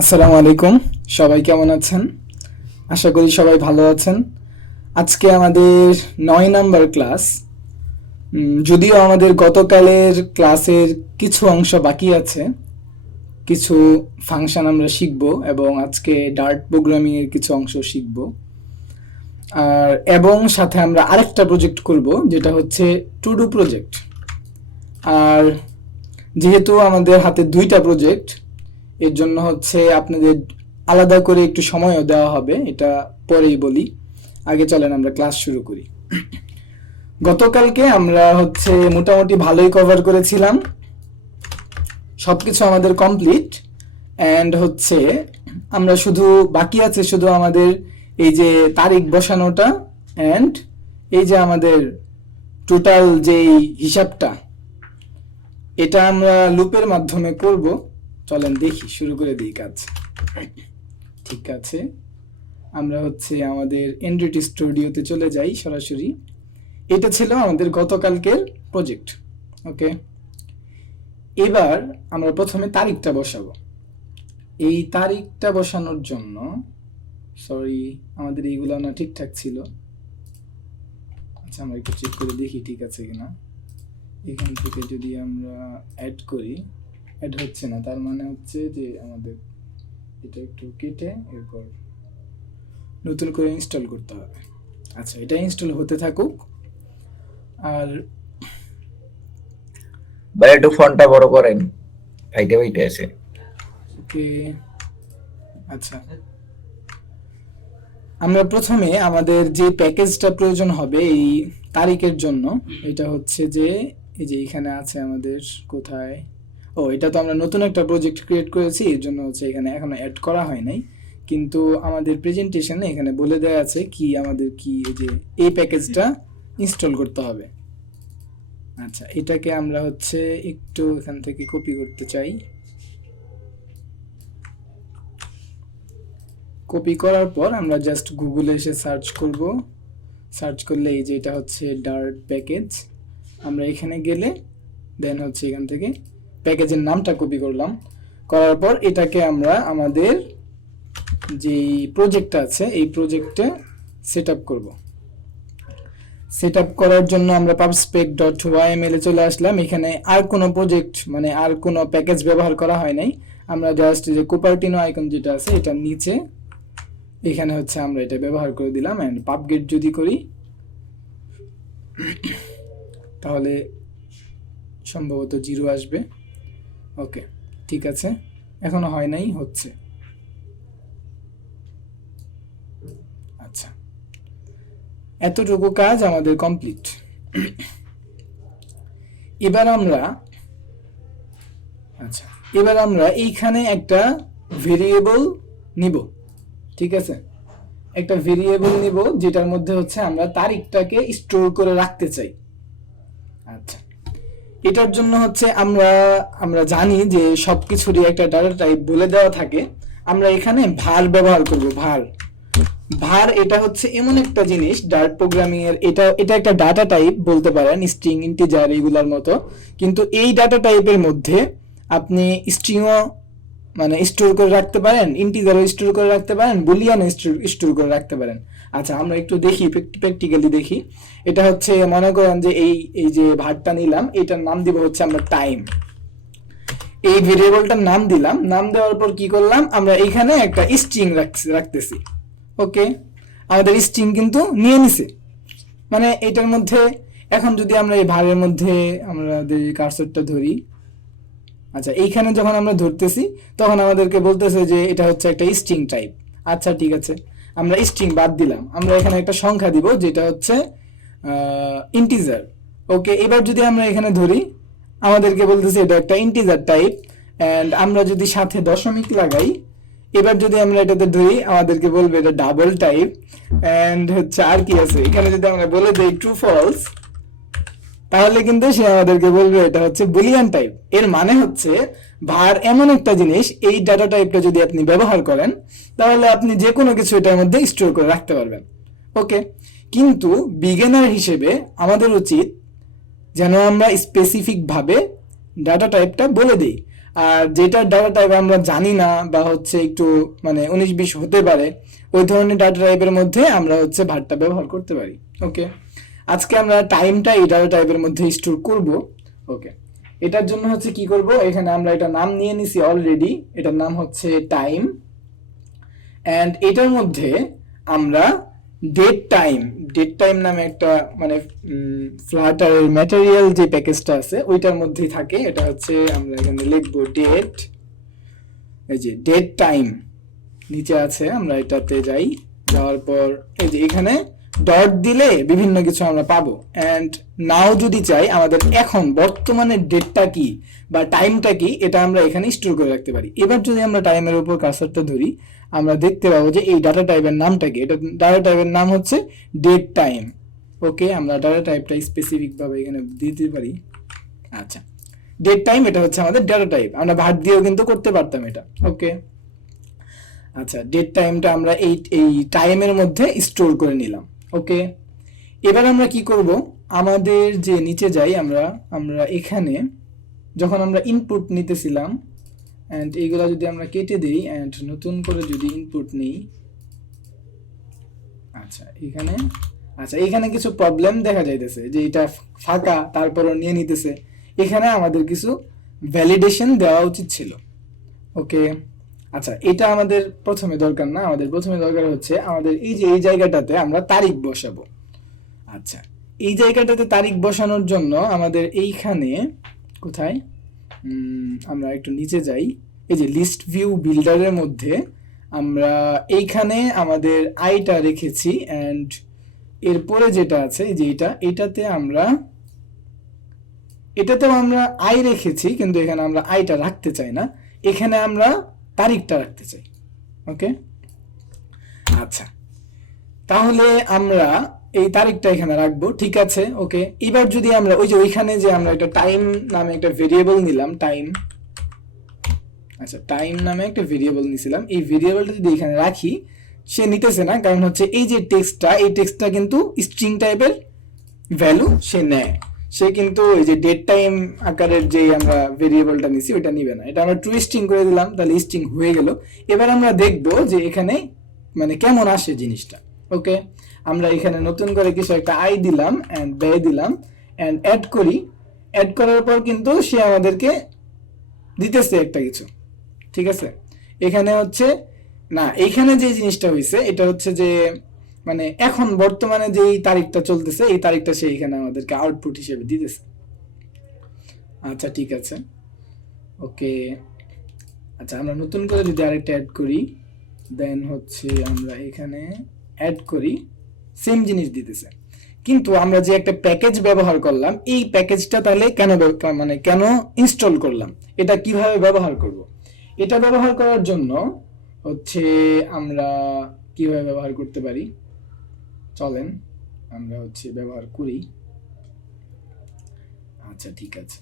আসসালামু আলাইকুম। সবাই কেমন আছেন? আশা করি সবাই ভালো আছেন। আজকে আমাদের ৯ নাম্বার ক্লাস। যদিও আমাদের গতকালের ক্লাসের কিছু অংশ বাকি আছে, কিছু ফাংশন আমরা শিখব এবং আজকে ডার্ট প্রোগ্রামিং এর কিছু অংশ শিখব। এবং সাথে আমরা আরেকটা প্রজেক্ট করব, যেটা হচ্ছে টু ডু প্রজেক্ট। আর যেহেতু আমাদের হাতে 2টা প্রজেক্ট, এর জন্য হচ্ছে আপনাদের আলাদা করে একটু সময়ও দেওয়া হবে, এটা পরেই বলি। আগে চলেন আমরা ক্লাস শুরু করি। গতকালকে আমরা হচ্ছে মোটামুটি ভালোই কভার করেছিলাম, সবকিছু আমাদের কমপ্লিট। অ্যান্ড হচ্ছে আমরা শুধু বাকি আছে শুধু আমাদের এই যে তারিখ বসানোটা, অ্যান্ড এই যে আমাদের টোটাল যেই হিসাবটা, এটা আমরা লুপের মাধ্যমে করব। চলেন দেখি, শুরু করে দিই কাজ। ঠিক আছে, আমরা হচ্ছে আমাদের এন্ড্রয়েড স্টুডিওতে চলে যাই সরাসরি। এটা ছিল আমাদের গতকালকের প্রজেক্ট। ওকে, এবার আমরা প্রথমে তারিখটা বসাবো। এই তারিখটা বসানোর জন্য, সরি, আমাদের এইগুলো না ঠিকঠাক ছিল। আচ্ছা, আমরা একটু চেক করে দেখি ঠিক আছে কিনা। এখান থেকে যদি আমরা অ্যাড করি, অ্যাড হচ্ছে না, তার মানে হচ্ছে যে আমাদের এটা একটু কেটে এরপর নতুন করে ইনস্টল করতে হবে। আচ্ছা, এটা ইনস্টল হতে থাকুক। আর ভাই একটু ফন্টটা বড় করেন, হাইটে ওইটা আছে। ওকে, আচ্ছা, আমরা প্রথমে আমাদের যে প্যাকেজটা প্রয়োজন হবে এই তারিখের জন্য, এটা হচ্ছে যে এই যে এখানে আছে আমাদের, কোথায়, ও এটা তো আমরা নতুন একটা প্রজেক্ট ক্রিয়েট করেছি, এর জন্য হচ্ছে এখানে এখনো অ্যাড করা হয় নাই। কিন্তু আমাদের প্রেজেন্টেশনে এখানে বলে দেওয়া আছে কি আমাদের কি এই যে এই প্যাকেজটা ইনস্টল করতে হবে। আচ্ছা, এটাকে আমরা হচ্ছে একটু এখান থেকে কপি করতে চাই। কপি করার পর আমরা জাস্ট গুগলে এসে সার্চ করব। সার্চ করলে এই যে এটা হচ্ছে ডার্ট প্যাকেজ। আমরা এখানে গেলে দেন হচ্ছে এখান থেকে প্যাকেজের নামটা কপি করলাম। করার পর এটাকে আমরা আমাদের যেই প্রজেক্টটা আছে এই প্রজেক্টে সেট আপ করবো। সেট আপ করার জন্য আমরা pubspec.yml এ চলে আসলাম। এখানে আর কোনো প্রজেক্ট মানে আর কোনো প্যাকেজ ব্যবহার করা হয় নাই। আমরা জাস্ট যে কুপারটিনো আইকন যেটা আছে এটার নিচে এখানে হচ্ছে আমরা এটা ব্যবহার করে দিলাম। অ্যান্ড পাবগেট যদি করি তাহলে সম্ভবত 0 আসবে। ওকে, ঠিক আছে, এখনো হয় নাই, হচ্ছে। আচ্ছা, এতটুকু কাজ আমাদের কমপ্লিট। এবার আমরা আচ্ছা, এবার আমরা এইখানে একটা ভেরিয়েবল নিব। ঠিক আছে, একটা ভেরিয়েবল নিব যেটার মধ্যে হচ্ছে আমরা তারিখটাকে স্টোর করে রাখতে চাই। আচ্ছা, এটার জন্য হচ্ছে আমরা আমরা জানি যে সবকিছুরই একটা ডাটা টাইপ বলে দেওয়া থাকে। আমরা এখানে var ব্যবহার করব। var এটা হচ্ছে এমন একটা জিনিস ডার্ট প্রোগ্রামিং এর, এটা এটা একটা ডাটা টাইপ বলতে পারেন, স্ট্রিং, ইন্টিজার এগুলোর মতো। কিন্তু এই ডাটা টাইপের মধ্যে আপনি স্ট্রিংও মানে স্টোর করে রাখতে পারেন, ইন্টিজারও স্টোর করে রাখতে পারেন, বুলিয়ান স্টোর করে রাখতে পারেন। আচ্ছা, আমরা একটু দেখি, প্র্যাকটিক্যালি দেখি। এটা হচ্ছে মনে করেন যে এই এই যে ভারটা নিলাম, এটার নাম দিব হচ্ছে আমরা টাইম। এই ভেরিয়েবলটার নাম দিলাম। নাম দেওয়ার পর কি করলাম, আমরা এখানে একটা স্ট্রিং রাখতেছি। ওকে, আমাদের স্ট্রিং কিন্তু নিয়ে নিছে। মানে এটার মধ্যে এখন যদি আমরা এই ভারের মধ্যে আমাদের কার্সরটা ধরি, আচ্ছা, এইখানে যখন আমরা ধরতেছি তখন আমাদেরকে বলতেছে যে এটা হচ্ছে একটা স্ট্রিং টাইপ। আচ্ছা, ঠিক আছে, আমরা স্ট্রিং বাদ দিলাম। আমরা এখানে একটা সংখ্যা দিব যেটা হচ্ছে ইন্টিজার। ওকে, এবার যদি আমরা এখানে ধরি আমাদেরকে বলতেছে এটা একটা ইন্টিজার টাইপ। অ্যান্ড আমরা যদি সাথে দশমিক লাগাই, এবার যদি আমরা এটাতে ধরি আমাদেরকে বলবে এটা ডাবল টাইপ। অ্যান্ড হচ্ছে আর কি আছে এখানে, যদি আমরা বলে দেই ট্রু ফলস, তাহলে কিন্তু সে আমাদেরকে বলবে এটা হচ্ছে বুলিয়ান টাইপ। এর মানে হচ্ছে var এমন একটা জিনিস, এই ডাটা টাইপটা যদি আপনি ব্যবহার করেন তাহলে আপনি যে কোনো কিছু এটার মধ্যে স্টোর করে রাখতে পারবেন। ওকে, কিন্তু বিগিনার হিসেবে আমাদের উচিত যেন আমরা স্পেসিফিক ভাবে ডাটা টাইপটা বলে দেই। আর যেটা ডাটা টাইপ আমরা জানি না বা হচ্ছে একটু মানে 19-20 হতে পারে, ওই ধরনের ডাটা টাইপের মধ্যে আমরা হচ্ছে ভারটা ব্যবহার করতে পারি। ওকে, আজকে আমরা টাইমটা এই ডাটা টাইপের মধ্যে স্টোর করব। ওকে, এটার জন্য হচ্ছে কি করব, এখানে আমরা এটা নাম নিয়ে নিছি অলরেডি, এটার নাম হচ্ছে টাইম। অ্যান্ড এটার মধ্যে আমরা ডেট টাইম নামে একটা মানে ফ্লাটারের ম্যাটেরিয়াল যে প্যাকেজটা আছে ওইটার মধ্যেই থাকে। এটা হচ্ছে আমরা এখানে লিখবো ডেট, এই যে ডেট টাইম নিচে আছে, আমরা এটাতে যাই, যাওয়ার পর এই যে এখানে ডট দিলে বিভিন্ন কিছু আমরা পাবো। অ্যান্ড নাও যদি চাই আমাদের এখন বর্তমানে ডেটটা কি বা টাইমটা কি এটা আমরা এখানে স্টোর করে রাখতে পারি। এবার যদি আমরা টাইমের উপর কার্সারটা ধরি আমরা দেখতে পাবো যে এই ডাটা টাইপের নামটা কি, এটা ডাটা টাইপের নাম হচ্ছে ডেট টাইম। ওকে, আমরা ডাটা টাইপটা স্পেসিফিক ভাবে এখানে দিতে পারি। আচ্ছা, ডেট টাইম এটা হচ্ছে আমাদের ডাটা টাইপ, আমরা ভাট দিয়েও কিন্তু করতে পারতাম এটা। ওকে, আচ্ছা, ডেট টাইমটা আমরা এই এই টাইমের মধ্যে স্টোর করে নিলাম। ওকে, এবার আমরা কি করব, আমাদের যে নিচে যাই আমরা আমরা এখানে যখন আমরা ইনপুট নিতেছিলাম অ্যান্ড এইগুলা যদি আমরা কেটে দেই অ্যান্ড নতুন করে যদি ইনপুট নিই, আচ্ছা এখানে, আচ্ছা এখানে কিছু প্রবলেম দেখা যাইতেছে যে এটা ফাঁকা তারপরও নিয়ে নিতেছে। এখানে আমাদের কিছু ভ্যালিডেশন দেওয়া উচিত ছিল। ওকে, আচ্ছা এটা আমাদের প্রথমে দরকার না, আমাদের প্রথমে দরকার হচ্ছে আমাদের এই যে এই জায়গাটাতে আমরা তারিখ বসাবো। আচ্ছা, এই জায়গাটাতে তারিখ বসানোর জন্য আমাদের এইখানে কোথায়, আমরা একটু নিচে যাই, এই যে লিস্ট ভিউ বিল্ডারের মধ্যে আমরা এইখানে আমাদের আইটা রেখেছি অ্যান্ড এরপরে যেটা আছে এই যে এটাতেও আমরা আই রেখেছি, কিন্তু এখানে আমরা আইটা রাখতে চাই না, এখানে আমরা তারিখটা রাখতে চাই। ওকে, আচ্ছা তাহলে আমরা এই তারিখটা এখানে রাখবো, ঠিক আছে। ওকে, এবার যদি আমরা ওই যে ওইখানে যে আমরা একটা টাইম নামে একটা ভেরিয়েবল নিলাম, টাইম, আচ্ছা টাইম নামে একটা ভেরিয়েবল নিছিলাম, এই ভেরিয়েবলটা যদি এখানে রাখি সে নিতেছে না, কারণ হচ্ছে এই যে টেক্সটটা এই টেক্সটটা কিন্তু স্ট্রিং টাইপের ভ্যালু সে নেয়, সে কিন্তু এই যে ডেট টাইম আকারের যে আমরা ভেরিয়েবলটা নিছি ওইটা নিবে না। এটা আমরা ট্রু স্ট্রিং করে দিলাম, তাহলে স্ট্রিং হয়ে গেল। এবার আমরা দেখব যে এখানে মানে কেমন আসে জিনিসটা। ওকে, আমরা এখানে নতুন করে কিছু একটা আই দিলাম এন্ড ব্যয় দিলাম এন্ড অ্যাড করি, অ্যাড করার পর কিন্তু সে আমাদেরকে দিতেছে একটা কিছু, ঠিক আছে। এখানে হচ্ছে না, এইখানে যে জিনিসটা হয়েছে এটা হচ্ছে যে মানে এখন বর্তমানে যে তারিখটা চলতেছে এই তারিখটা সে এখানে আমাদেরকে আউটপুট হিসেবে দিতেছে। আচ্ছা ঠিক আছে, ওকে, আচ্ছা আমরা নতুন করে যদি আরেকটা অ্যাড করি দেন হচ্ছে আমরা এখানে অ্যাড করি, সেম জিনিস দিতেছে। কিন্তু আমরা যে একটা প্যাকেজ ব্যবহার করলাম এই প্যাকেজটা তাহলে মানে কেন ইনস্টল করলাম, এটা কিভাবে ব্যবহার করব, এটা ব্যবহার করার জন্য হচ্ছে আমরা কিভাবে ব্যবহার করতে পারি, চলেন আমরা হচ্ছে ব্যবহার করি। আচ্ছা ঠিক আছে,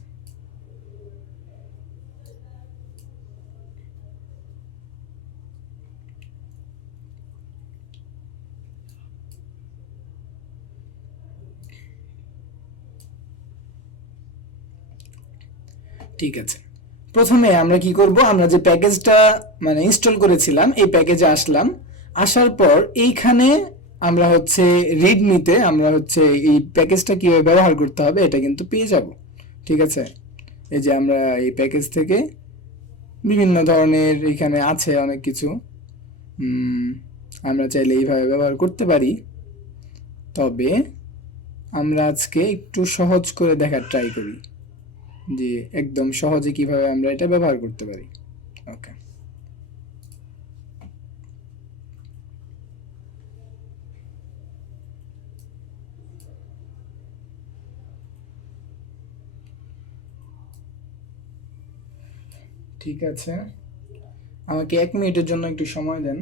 ঠিক আছে। প্রথমে আমরা কি করব, আমরা যে প্যাকেজটা মানে ইনস্টল করেছিলাম এই প্যাকেজে আসলাম, আসার পর এইখানে আমরা হচ্ছে রিডমিতে আমরা হচ্ছে এই প্যাকেজটা কিভাবে ব্যবহার করতে হবে এটা কিন্তু পেয়ে যাব। ঠিক আছে, এই যে আমরা এই প্যাকেজ থেকে বিভিন্ন ধরনের এখানে আছে অনেক কিছু, আমরা চাইলে এইভাবে ব্যবহার করতে পারি। তবে আমরা আজকে একটু সহজ করে দেখার ট্রাই করি যে একদম সহজে কিভাবে আমরা এটা ব্যবহার করতে পারি। ওকে, ঠিক আছে, আমাকে 1 মিনিটের জন্য একটু সময় দেন।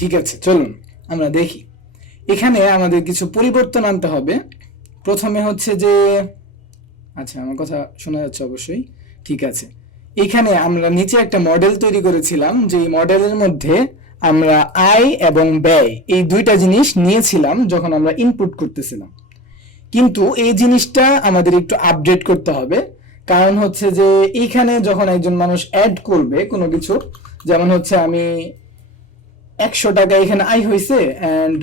ঠিক আছে, চলুন আমরা দেখি। এখানে আমাদের কিছু পরিবর্তন আনতে হবে। প্রথমে হচ্ছে যে, আচ্ছা আমার কথা শোনা যাচ্ছে অবশ্যই, ঠিক আছে। এখানে আমরা নিচে একটা মডেল তৈরি করেছিলাম, যে মডেলের মধ্যে আমরা আয় এবং ব্যয় এই দুইটা জিনিস নিয়েছিলাম যখন আমরা ইনপুট করতেছিলাম। কিন্তু এই জিনিসটা আমাদের একটু আপডেট করতে হবে। কারণ হচ্ছে যে এইখানে যখন একজন মানুষ অ্যাড করবে কোনো কিছু, যেমন হচ্ছে আমি 100 টাকা এখানে আয় হয়েছে অ্যান্ড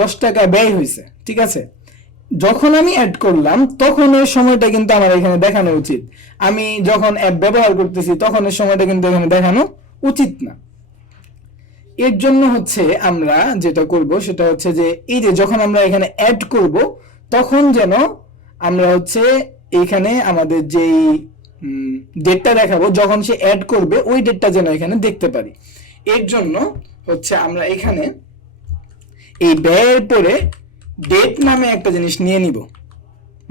10 টাকা ব্যয় হয়েছে, ঠিক আছে। যখন আমি অ্যাড করলাম তখন এর সময়টা কিন্তু আমার এখানে দেখানো উচিত। আমি যখন অ্যাপ ব্যবহার করতেছি তখন এর সময়টা কিন্তু এখানে দেখানো উচিত না। এর জন্য হচ্ছে আমরা যেটা করব সেটা হচ্ছে যে এই যে যখন আমরা এখানে অ্যাড করব তখন যেন আমরা হচ্ছে এখানে আমাদের যেই ডেটটা দেখাবো যখন সে অ্যাড করবে ওই ডেটটা যেন এখানে দেখতে পারি। এর জন্য হচ্ছে আমরা এখানে এই ব্যয়ের পরে ডেট নামে একটা জিনিস নিয়ে নিব।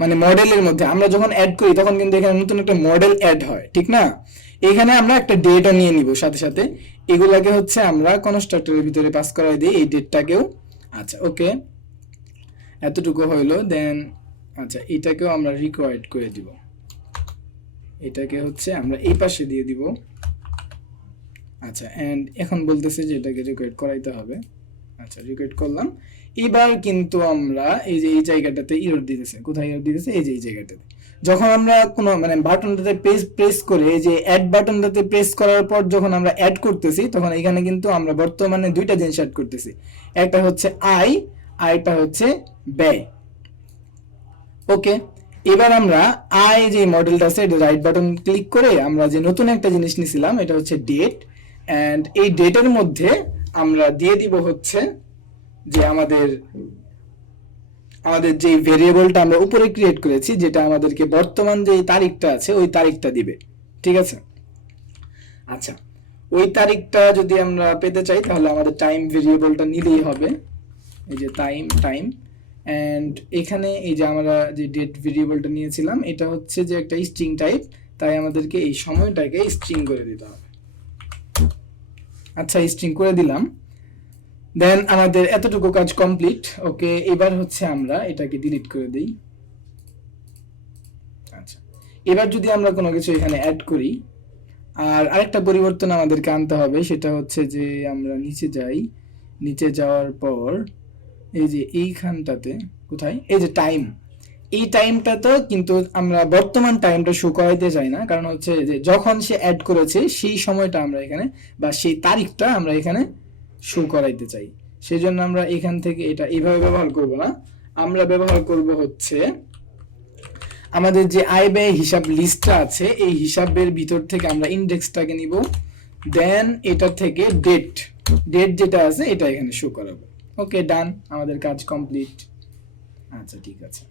মানে মডেলের মধ্যে আমরা যখন অ্যাড করি তখন কিন্তু এখানে নতুন একটা মডেল অ্যাড হয়, ঠিক না। এখানে আমরা একটা ডেটও নিয়ে নিব সাথে সাথে। এগুলাকে হচ্ছে আমরা কনস্ট্রাক্টরের ভিতরে পাস করাই দিই এই ডেটটাকেও। আচ্ছা ওকে, এতটুকু হইলো। দেন আচ্ছা এটাকেও আমরা রিকোয়ার্ড করে দিব, এটাকে হচ্ছে আমরা এই পাশে দিয়ে দিব। আচ্ছা এন্ড এখন বলতেছে যে এটাকে রিকোয়ার্ড করাইতে হবে। আচ্ছা রিকোয়ার্ড করলাম। এবার কিন্তু আমরা এই যে এই জায়গাটাতে এরর দিতেছে, কোথায় এরর দিতেছে, এই যে এই জায়গাটাতে। যখন আমরা কোনো মানে বাটনটাতে প্রেস করে, এই যে অ্যাড বাটনটাতে প্রেস করার পর যখন আমরা অ্যাড করতেছি তখন এখানে কিন্তু আমরা বর্তমানে দুইটা জিনিস অ্যাড করতেছি। একটা হচ্ছে আয় আর একটা হচ্ছে ব্যয়। ওকে, এবার আমরা আয় যে মডেলটা আছে এটা রাইট বাটন ক্লিক করে আমরা যে নতুন একটা জিনিস নিছিলাম এটা হচ্ছে ডেট, এন্ড এই ডেটের মধ্যে আমরা দিয়ে দিব হচ্ছে যে আমাদের যে ভেরিয়েবলটা আমরা উপরে ক্রিয়েট করেছি, যেটা আমাদেরকে বর্তমান যে তারিখটা আছে ওই তারিখটা দিবে, ঠিক আছে। আচ্ছা ওই তারিখটা যদি আমরা পেতে চাই তাহলে আমাদের টাইম ভেরিয়েবলটা নিলেই হবে। এই যে টাইম এন্ড এখানে এই যে আমরা যে ডেট ভেরিয়েবলটা নিয়েছিলাম এটা হচ্ছে যে একটা স্ট্রিং টাইপ, তাই আমাদেরকে এই সময়টাকে স্ট্রিং করে দিতে হবে। আচ্ছা স্ট্রিং করে দিলাম। দেন আমাদের এতটুকু কাজ কমপ্লিট। ওকে, এবার হচ্ছে আমরা এটাকে ডিলিট করে দিই। আচ্ছা এবার যদি আমরা কোনো কিছু এখানে অ্যাড করি, আর আরেকটা পরিবর্তন আমাদেরকে আনতে হবে, সেটা হচ্ছে যে আমরা নিচে যাই, নিচে যাওয়ার পর এই যে এইখানটাতে কোথায় এই যে টাইম, এই টাইমটা তো কিন্তু আমরা বর্তমান টাইমটা শো করাইতে চাই না, কারণ হচ্ছে যে যখন সে অ্যাড করেছে সেই সময়টা আমরা এখানে বা সেই তারিখটা আমরা এখানে শো করাইতে চাই। সেই জন্য আমরা এখান থেকে এটা এইভাবে ব্যবহার করব না, আমরা ব্যবহার করব হচ্ছে আমাদের যে আয় ব্যয় হিসাব লিস্টটা আছে এই হিসাবের ভিতর থেকে আমরা ইন্ডেক্সটাকে নিব। দেন এটা থেকে ডেট যেটা আছে এটা এখানে শো করাবো। ওকে ডান, আমাদের কাজ কমপ্লিট। আচ্ছা ঠিক আছে,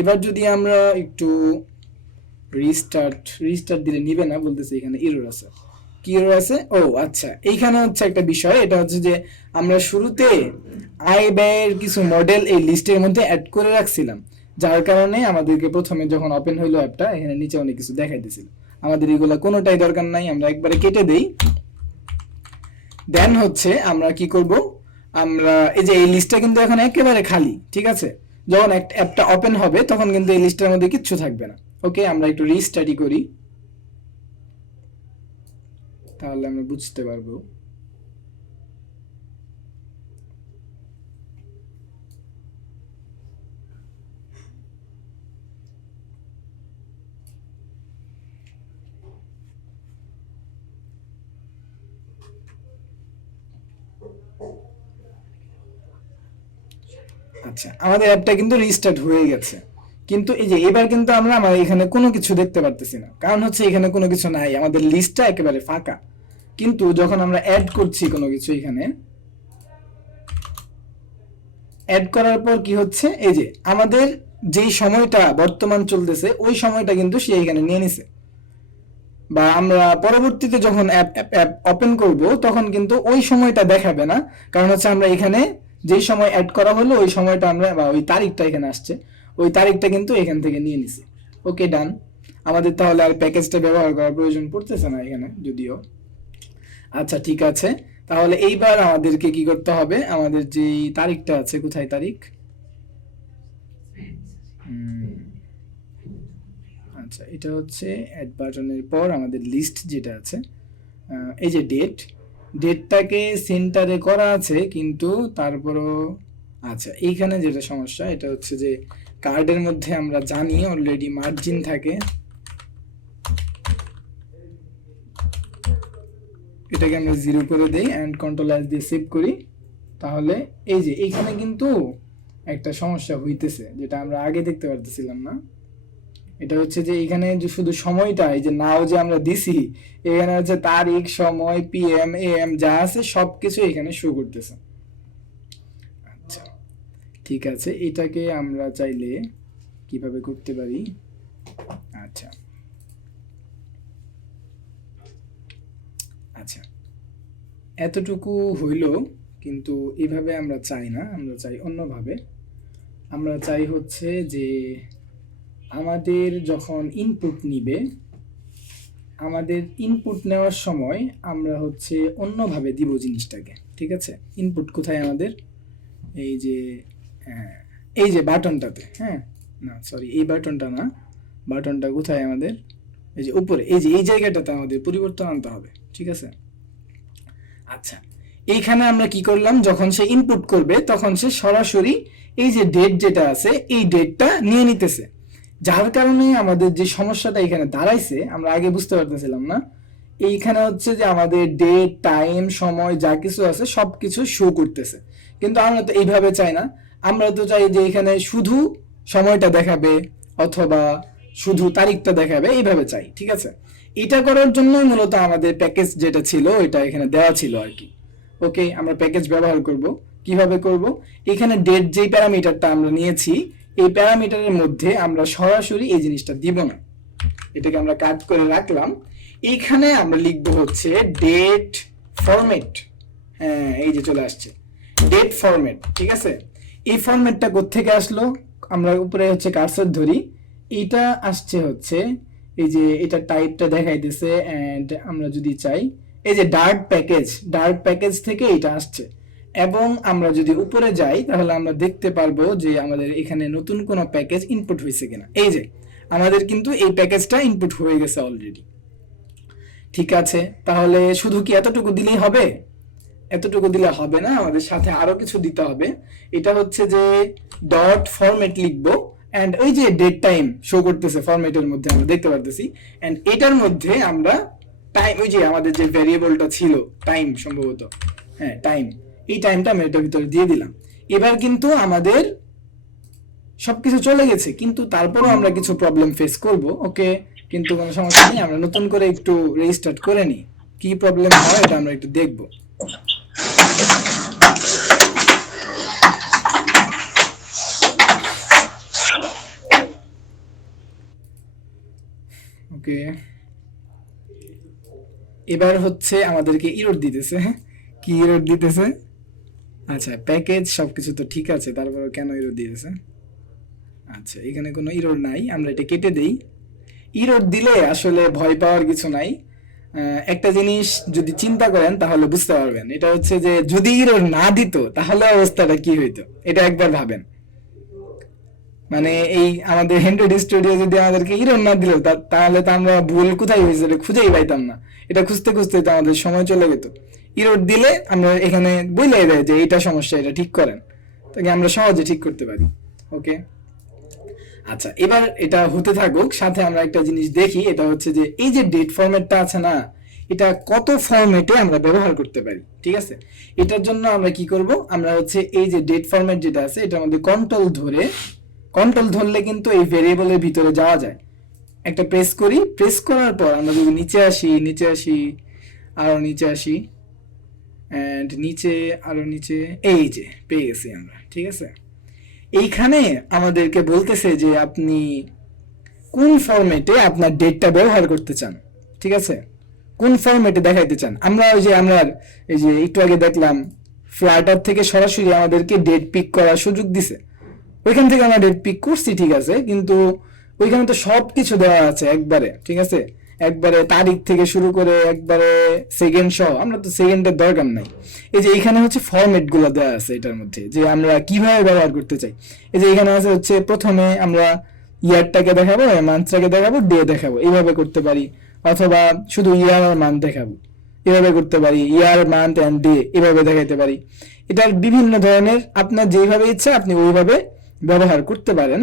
এবার যদি আমরা একটু রিস্টার্ট দিলে নিবে না, বলতেছে এখানে এরর আছে। কি এরর আছে? ও আচ্ছা, এইখানে হচ্ছে একটা বিষয়, এটা হচ্ছে যে আমরা শুরুতে আয় ব্যয়ের কিছু মডেল এই লিস্টের মধ্যে অ্যাড করে রাখছিলাম, যার কারণে আমাদেরকে প্রথমে যখন ওপেন হইলো অ্যাপটা এখানে নিচে অনেক কিছু দেখাইতেছিল। আমাদের এগুলা কোনোটাই দরকার নাই, আমরা একবারে কেটে দেই। দেন হচ্ছে আমরা কি করব, আমরা এই যে এই লিস্টটা কিন্তু এখন একেবারে খালি, ঠিক আছে। যখন অ্যাপটা ওপেন হবে তখন কিন্তু এই লিস্টের মধ্যে কিচ্ছু থাকবে না। ওকে, আমরা একটু রিস্টার্টই করি, তাহলে আমরা বুঝতে পারবো। আচ্ছা আমাদের অ্যাপটা কিন্তু রিস্টার্ট হয়ে গেছে, কিন্তু এই যে এবার কিন্তু আমরা এখানে কোনো কিছু দেখতে পারতেছি না, কারণ হচ্ছে এখানে কোনো কিছু নাই, আমাদের লিস্টটা একেবারে ফাঁকা। কিন্তু যখন আমরা অ্যাড করছি কোনো কিছু, এখানে অ্যাড করার পর কি হচ্ছে, এই যে আমাদের যেই সময়টা বর্তমান চলতেছে ওই সময়টা কিন্তু সে এখানে নিয়ে নিছে, বা আমরা পরবর্তীতে যখন অ্যাপ ওপেন করব তখন কিন্তু ওই সময়টা দেখাবে না, কারণ হচ্ছে আমরা এখানে যেই সময় অ্যাড করা হলো ওই সময়টা আমরা বা ওই তারিখটা এখানে আসছে, ওই তারিখটা কিন্তু এখান থেকে নিয়ে নিছি। ওকে ডান, আমাদের তাহলে আর প্যাকেজটা ব্যবহার করার প্রয়োজন পড়তেছে না এখানে যদিও। আচ্ছা ঠিক আছে, তাহলে এইবার আমাদেরকে কি করতে হবে, আমাদের যে তারিখটা আছে, কোথায় তারিখ, আচ্ছা এটা হচ্ছে অ্যাড বাটনের পর আমাদের লিস্ট যেটা আছে, এই যে ডেটটাকে সেন্টারে করা আছে, কিন্তু তারপরও আচ্ছা এইখানে যেটা সমস্যা এটা হচ্ছে যে কার্ডের মধ্যে আমরা জানি অলরেডি মার্জিন থাকে, এটাকে আমরা 0 করে দেই অ্যান্ড কন্ট্রোল এস দিয়ে সেভ করি। তাহলে এই যে এইখানে কিন্তু একটা সমস্যা হইতেছে যেটা আমরা আগে দেখতে পারতেছিলাম না। এটা হচ্ছে যে এখানে যে শুধু সময়টা, এই যে নাও যে আমরা দিছি, এখানে হচ্ছে তারিখ, সময়, পিএম, এএম যা আছে সবকিছু এখানে শো করতেছে। আচ্ছা ঠিক আছে, এটাকে আমরা চাইলে কিভাবে করতে পারি, আচ্ছা আচ্ছা এতটুকু হইল, কিন্তু এভাবে আমরা চাই না, আমরা চাই অন্যভাবে। আমরা চাই হচ্ছে যে আমাদের যখন ইনপুট নিবে, আমাদের ইনপুট নেওয়ার সময় আমরা হচ্ছে অন্যভাবে দিব জিনিসটাকে, ঠিক আছে। ইনপুট কোথায় আমাদের, এই যে এই যে বাটনটাতে, হ্যাঁ না সরি এই বাটনটা না, বাটনটা কোথায় আমাদের, এই যে উপরে, এই যে এই জায়গাটাতে আমাদের পরিবর্তন আনতে হবে, ঠিক আছে। আচ্ছা এইখানে আমরা কি করলাম, যখন সে ইনপুট করবে তখন সে সরাসরি এই যে ডেট যেটা আছে এই ডেটটা নিয়ে নিতেছে, যার কারণে আমাদের যে সমস্যাটা এখানে দাঁড়াইছে আমরা আগে বুঝতে পারতেছিলাম না। এইখানে হচ্ছে যে আমাদের ডেট, টাইম, সময় যা কিছু আছে সবকিছু শো করতেছে, কিন্তু আমরা তো এইভাবে চাই না। আমরা তো চাই যে এখানে শুধু সময়টা দেখাবে অথবা শুধু তারিখটা দেখাবে, এইভাবে চাই, ঠিক আছে। এটা করার জন্য মূলত আমাদের প্যাকেজ যেটা ছিল এটা এখানে দেওয়া ছিল আর কি। ওকে, আমরা প্যাকেজ ব্যবহার করব। কিভাবে করব, এখানে ডেট যেই প্যারামিটারটা আমরা নিয়েছি এই প্যারামিটারের মধ্যে আমরা সরাসরি এই জিনিসটা দিব না, এটাকে আমরা কাট করে রাখলাম। এইখানে আমরা লিখবো হচ্ছে ডেট ফরম্যাট, হ্যাঁ এই যে চলে আসছে ডেট ফরম্যাট, ঠিক আছে। এই ফরম্যাটটা কোত্থেকে আসলো, আমরা উপরে হচ্ছে কার্সর ধরি, এইটা আসছে হচ্ছে এই যে এটা টাইপটা দেখাইতেছে, এন্ড আমরা যদি চাই এই যে ডার্ট প্যাকেজ থেকে এটা আসছে। এবং আমরা যদি উপরে যাই তাহলে আমরা দেখতে পারবো যে আমাদের এখানে নতুন কোনো প্যাকেজ ইনপুট হয়েছে কিনা, এই যে আমাদের কিন্তু এই প্যাকেজটা ইনপুট হয়ে গেছে অলরেডি, ঠিক আছে। তাহলে শুধু কি এতটুকু দিলেই হবে, এতটুকু দিলে হবে না, আমাদের সাথে আরো কিছু দিতে হবে। এটা হচ্ছে যে ডট ফরম্যাট লিখবো, এন্ড ওই যে ডেট টাইম শো করতেছে ফরম্যাটের মধ্যে আমরা দেখতে পারতেছি, এন্ড এটার মধ্যে আমরা টাইম, ওই যে আমাদের যে ভ্যারিয়েবলটা ছিল টাইম সম্ভবত, হ্যাঁ টাইম, এই টাইমটা আমি এটার ভিতরে দিয়ে দিলাম। এবার কিন্তু আমাদের সবকিছু চলে গেছে, কিন্তু তারপরও আমরা কিছু প্রবলেম ফেস করব, ওকে, কিন্তু কোনো সমস্যা নেই, আমরা নতুন করে একটু রিস্টার্ট করে নিই, কি প্রবলেম হয় এটা আমরা একটু দেখব। ওকে, এবার হচ্ছে আমাদেরকে ইরর দিতেছে, কি ইরর দিতেছে, আচ্ছা প্যাকেজ সবকিছু তো ঠিক আছে, তারপর কেন ইরর দিতেছে, আচ্ছা এখানে কোনো ইরর নাই, আমরা এটা কেটে দেই। ইরর দিলে আসলে ভয় পাওয়ার কিছু নাই, একটা জিনিস যদি চিন্তা করেন তাহলে বুঝতে পারবেন, এটা হচ্ছে যে যদি ইরর না দিত তাহলে অবস্থাটা কি হইতো, এটা একবার ভাবেন। মানে এই আমাদের হ্যান্ড্রয়েড স্টুডিও যদি আমাদেরকে ইরর না দিল তাহলে তো আমরা ভুল কোথায় হয়েছে খুঁজেই পাইতাম না, এটা খুঁজতে খুঁজতে তো আমাদের সময় চলে যেত। ইরর দিলে আমরা এখানে বলে দেয় যে এইটা সমস্যা, এটা ঠিক করেন, তাকে আমরা সহজে ঠিক করতে পারি। ওকে, আচ্ছা এবার এটা হতে থাকুক, সাথে আমরা একটা জিনিস দেখি, এটা হচ্ছে যে এই যে ডেট ফরম্যাটটা আছে না, এটা কত ফরম্যাটে আমরা ব্যবহার করতে পারি, ঠিক আছে। এটার জন্য আমরা কি করব, আমরা হচ্ছে এই যে ডেট ফরম্যাট যেটা আছে এটার মধ্যে কন্ট্রোল ধরলে কিন্তু এই ভেরিয়েবলের ভিতরে যাওয়া যায়। একটা প্রেস করি, প্রেস করার পর আমরা যদি নিচে আসি আরো নিচে আসি, এন্ড নিচে আরো নিচে, এই যে পেয়ে গেছি আমরা, ঠিক আছে। এইখানে আমাদেরকে বলতেছে যে আপনি কোন ফরম্যাটে আপনার ডেটটা ব্যবহার করতে চান, ঠিক আছে, কোন ফরম্যাটে দেখাইতে চান। আমরা ওই যে আমরা এই যে একটু আগে দেখলাম ফ্লাটার থেকে সরাসরি আমাদেরকে ডেট পিক করার সুযোগ দিছে, ওইখান থেকে আমরা ডেট পিক করছি, ঠিক আছে, কিন্তু ওইখানে তো সব কিছু দেওয়া আছে একবারে, ঠিক আছে। একবারে তারিখ থেকে শুরু করে একবারে সেকেন্ড সহ, আমরা তো সেকেন্ডের দরকার নাই। এই যে এখানে হচ্ছে ফরম্যাট গুলো দেওয়া আছে এটার মধ্যে, যে আমরা কিভাবে ব্যবহার করতে চাই। এই যে এখানে আছে হচ্ছে প্রথমে আমরা ইয়ারটাকে দেখাবো, মান্থটাকে দেখাবো, ডে দেখাবো, এইভাবে করতে পারি। অথবা শুধু ইয়ার আর মান্থ দেখাবো, এভাবে করতে পারি। ইয়ার, মান্থ এন্ড ডে এভাবে দেখাইতে পারি। এটার বিভিন্ন ধরনের, আপনার যেইভাবে ইচ্ছা আপনি ওইভাবে ব্যবহার করতে পারেন।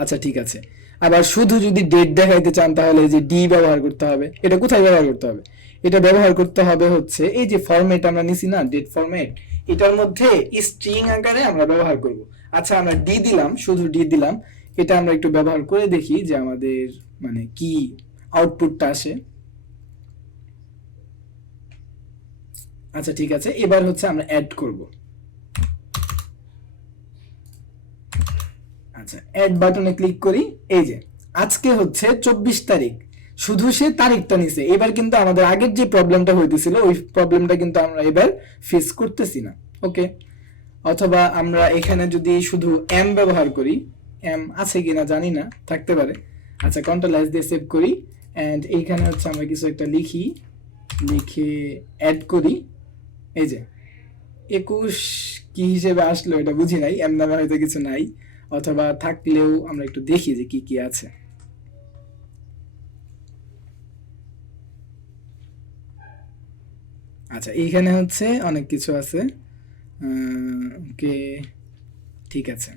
আচ্ছা ঠিক আছে। আবার শুধু যদি ডেট দেখাইতে চান তাহলে এই যে ডি ব্যবহার করতে হবে। এটা কোথায় ব্যবহার করতে হবে? এটা ব্যবহার করতে হবে হচ্ছে এই যে ফরম্যাট আমরা নিছি না, ডেট ফরম্যাট, এটার মধ্যে স্ট্রিং আকারে আমরা ব্যবহার করব। আচ্ছা আমরা ডি দিলাম, শুধু ডি দিলাম। এটা আমরা একটু ব্যবহার করে দেখি যে আমাদের মানে কি আউটপুটটা আসে। আচ্ছা ঠিক আছে, এবার হচ্ছে আমরা অ্যাড করব। আচ্ছা অ্যাড বাটনে ক্লিক করি। এই যে আজকে হচ্ছে 24 তারিখ, শুধু সে তারিখটা নিছে। এবার কিন্তু আমাদের আগের যে প্রবলেমটা হইতেছিল ওই প্রবলেমটা কিন্তু আমরা এবার ফেস করতেছি না। ওকে, অথবা আমরা এখানে যদি শুধু এম ব্যবহার করি, এম আছে কিনা জানি না, থাকতে পারে। আচ্ছা কন্ট্রোল এস দিয়ে সেভ করি, এন্ড এইখানে হচ্ছে আমরা কিছু একটা লিখে অ্যাড করি। এই যে 21 কি হিসেবে আসলো এটা বুঝি নাই, এম নামে হয়তো কিছু নাই, অথবা থাকলেও আমরা একটু দেখি যে কি কি আছে। আচ্ছা এইখানে হচ্ছে অনেক কিছু আছে। ওকে ঠিক আছে,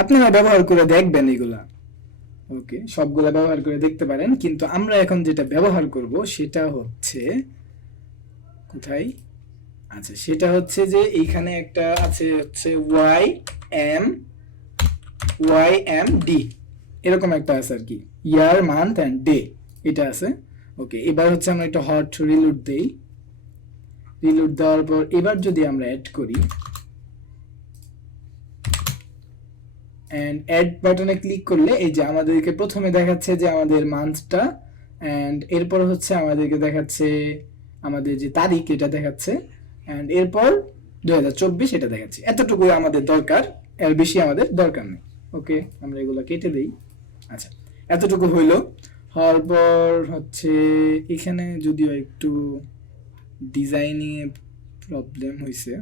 আপনারা ব্যবহার করে দেখবেন এগুলা। ওকে সবগুলা ব্যবহার করে দেখতে পারেন, কিন্তু আমরা এখন যেটা ব্যবহার করব সেটা হচ্ছে কোথায়? আচ্ছা সেটা হচ্ছে যে এইখানে একটা আছে হচ্ছে ওয়াই এম ডি, এরকম একটা আছে আর কি, ইয়ার, মান্থ এন্ড ডে, এটা আছে। ওকে এবার হচ্ছে আমরা একটা হট রিলোড দেই। রিলোড দেওয়ার পর এবার যদি আমরা অ্যাড করি, এন্ড অ্যাড বাটনে ক্লিক করলে এই যে আমাদেরকে প্রথমে দেখাচ্ছে যে আমাদের মান্থটা, এন্ড এরপর হচ্ছে আমাদেরকে দেখাচ্ছে আমাদের যে তারিখ এটা দেখাচ্ছে, এন্ড এরপর 2024 এটা দেখাচ্ছে। এতটুকু আমাদের দরকার, এর বেশি আমাদের দরকার নেই। ওকে আমরা এগুলো কেটে দেই। আচ্ছা এতটুকু হইলো। হওয়ার পর হচ্ছে এখানে যদিও একটু ডিজাইনিং এ প্রবলেম হয়েছে,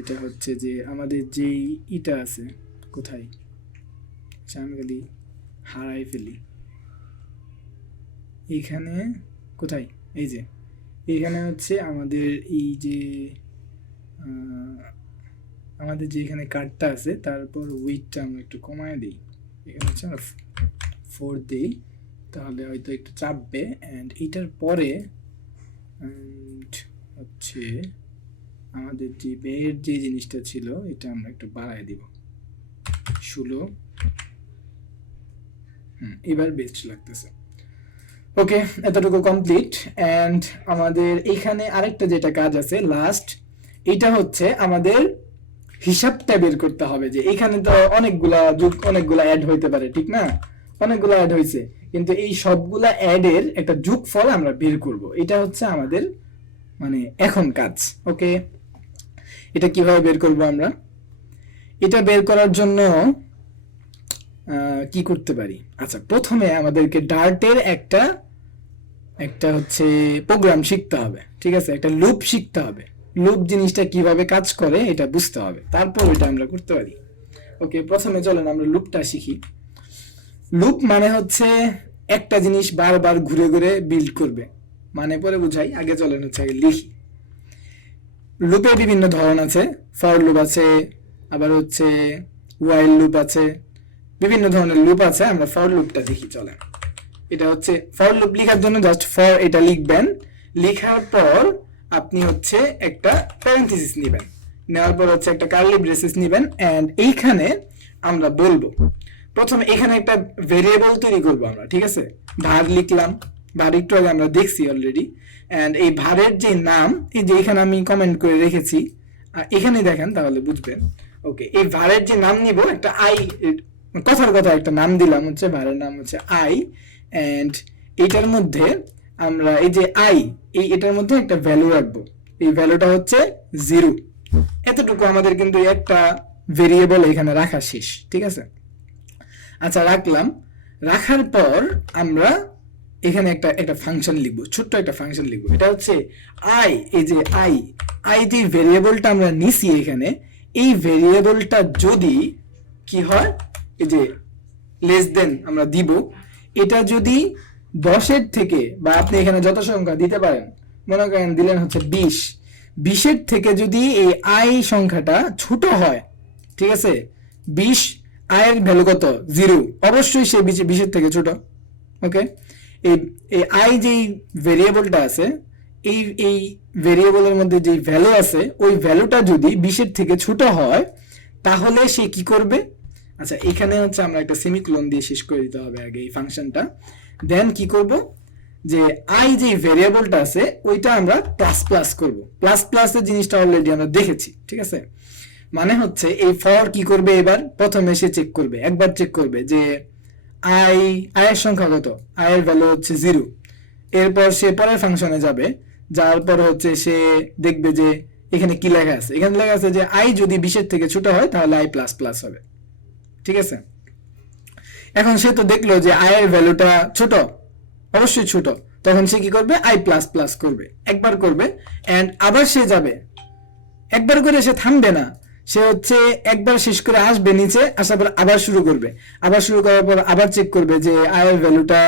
এটা হচ্ছে যে আমাদের যেই ইটা আছে কোথায়, আচ্ছা আমি খালি হারাই ফেলি। এখানে কোথায়, এই যে এখানে হচ্ছে আমাদের এই যে আমাদের যে এখানে কার্ডটা আছে তারপর উইডটা আমরা একটু কমায় দিই। এখানে হচ্ছে আমরা 4 দিই, তাহলে হয়তো একটু চাপবে। এন্ড এটার পরে হচ্ছে আমাদের যে ব্যয়ের যে জিনিসটা ছিল এটা আমরা একটু বাড়ায় দিব 16। এবার বেস্ট লাগতেছে। ওকে এতটুকু কমপ্লিট। এন্ড আমাদের এখানে আরেকটা যেটা কাজ আছে লাস্ট, এটা হচ্ছে আমাদের হিসাবটা বের করতে হবে। যে এখানে তো অনেকগুলা অ্যাড হইতে পারে, ঠিক না? অনেকগুলো অ্যাড হয়েছে, কিন্তু এই সবগুলা অ্যাডের একটা যোগফল আমরা বের করব। এটা হচ্ছে আমাদের মানে এখন কাজ। ওকে এটা কিভাবে বের করব আমরা? এটা বের করার জন্য কি করতে পারি? আচ্ছা প্রথমে আমাদেরকে ডার্টের একটা হচ্ছে প্রোগ্রাম শিখতে হবে, ঠিক আছে? একটা লুপ শিখতে হবে। লুপ জিনিসটা কিভাবে কাজ করে এটা বুঝতে হবে, তারপর এটা আমরা করতে পারি। ওকে প্রথমে চলেন আমরা লুপটা শিখি। লুপ মানে হচ্ছে একটা জিনিস বারবার ঘুরে ঘুরে বিল্ড করবে, মানে পরে বুঝাই, আগে চলেন হচ্ছে আগে লিখি। লুপের বিভিন্ন ধরন আছে, ফর লুপ আছে, আবার হচ্ছে ওয়াইল লুপ আছে, বিভিন্ন ধরনের লুপ আছে। আমরা ফর লুপটা দেখি চলেন। এটা হচ্ছে ফর লুপ লেখার জন্য জাস্ট ফর এটা লিখবেন, লেখার পর আপনি হচ্ছে একটা প্যারেনথেসিস নেবেন, নেওয়ার পর হচ্ছে একটা কার্লি ব্রেসেস নেবেন। এন্ড এইখানে আমরা বলবো প্রথমে এখানে একটা ভেরিয়েবল তৈরি করব আমরা, ঠিক আছে? ভার লিখলাম, ভার একটু আগে আমরা দেখছি অলরেডি। এন্ড এই ভারের যে নাম, এই যে এখানে আমি কমেন্ট করে রেখেছি, এখানে দেখেন তাহলে বুঝবেন। ওকে এই ভারের যে নাম নিব, একটা আই, কথার কথা একটা নাম দিলাম, হচ্ছে ভারের নাম হচ্ছে আই। এন্ড এটার মধ্যে আমরা এই যে আই, এটার মধ্যে একটা ভ্যালু রাখবো। এই ভ্যালুটা হচ্ছে 0। এতটুকু আমাদের কিন্তু একটা ভেরিয়েবল এখানে রাখা শেষ, ঠিক আছে? আচ্ছা রাখলাম। রাখার পর আমরা এখানে একটা একটা ফাংশন লিখবো, ছোট্ট একটা ফাংশন লিখবো। এটা হচ্ছে আই, এই যে আই যে ভেরিয়েবলটা আমরা নিছি এখানে, এই ভেরিয়েবলটা যদি কি হয়, এই যে লেস দেন আমরা দিব, এটা যদি 10-এর থেকে, বা আপনি এখানে যত সংখ্যা দিতে পারেন, মনে করেন দিলেন হচ্ছে 20-এর থেকে যদি এই আই সংখ্যাটা ছোট হয়, ঠিক আছে, 20 আয়ের ভ্যালু কত, 0, অবশ্যই সে 20-এর থেকে ছোট। ওকে, এই আই যেই ভেরিয়েবলটা আছে, এই ভেরিয়েবলের মধ্যে যে ভ্যালু আছে, ওই ভ্যালুটা যদি 20-এর থেকে ছোট হয়, তাহলে সে কি করবে? আচ্ছা, এখানে হচ্ছে আমরা একটা সেমিকোলন দিয়ে শেষ করে দিতে হবে আগে এই ফাংশনটা। দেন কি করব, যে আই যে ভেরিয়েবলটা আছে ওইটা আমরা প্লাস প্লাস করব। প্লাস প্লাসের জিনিসটা অলরেডি আমরা দেখেছি, ঠিক আছে। মানে হচ্ছে এই ফর কি করবে, এবার প্রথমে সে চেক করবে, একবার চেক করবে যে আয়ের সংখ্যা কত, আয়ের ভ্যালু হচ্ছে 0। এরপর সে পরের ফাংশনে যাবে, যার পর হচ্ছে সে দেখবে যে এখানে কি লেখা আছে, এখানে লেখা আছে যে আই যদি 20-এর থেকে ছোট হয় তাহলে আই প্লাস প্লাস হবে, ঠিক আছে। এখন সে তো দেখলো যে আয়ের ভ্যালুটা ছোট, অবশ্যই ছোট, তখন সে কি করবে, আই প্লাস প্লাস করবে, একবার করবে, এন্ড আবার সে যাবে, একবার করে সে থামবে না, সে হচ্ছে একবার শেষ করে আসবে নিচে, আসার পর আবার শুরু করবে, আবার শুরু করার পর আবার চেক করবে যে আয়ের ভ্যালুটা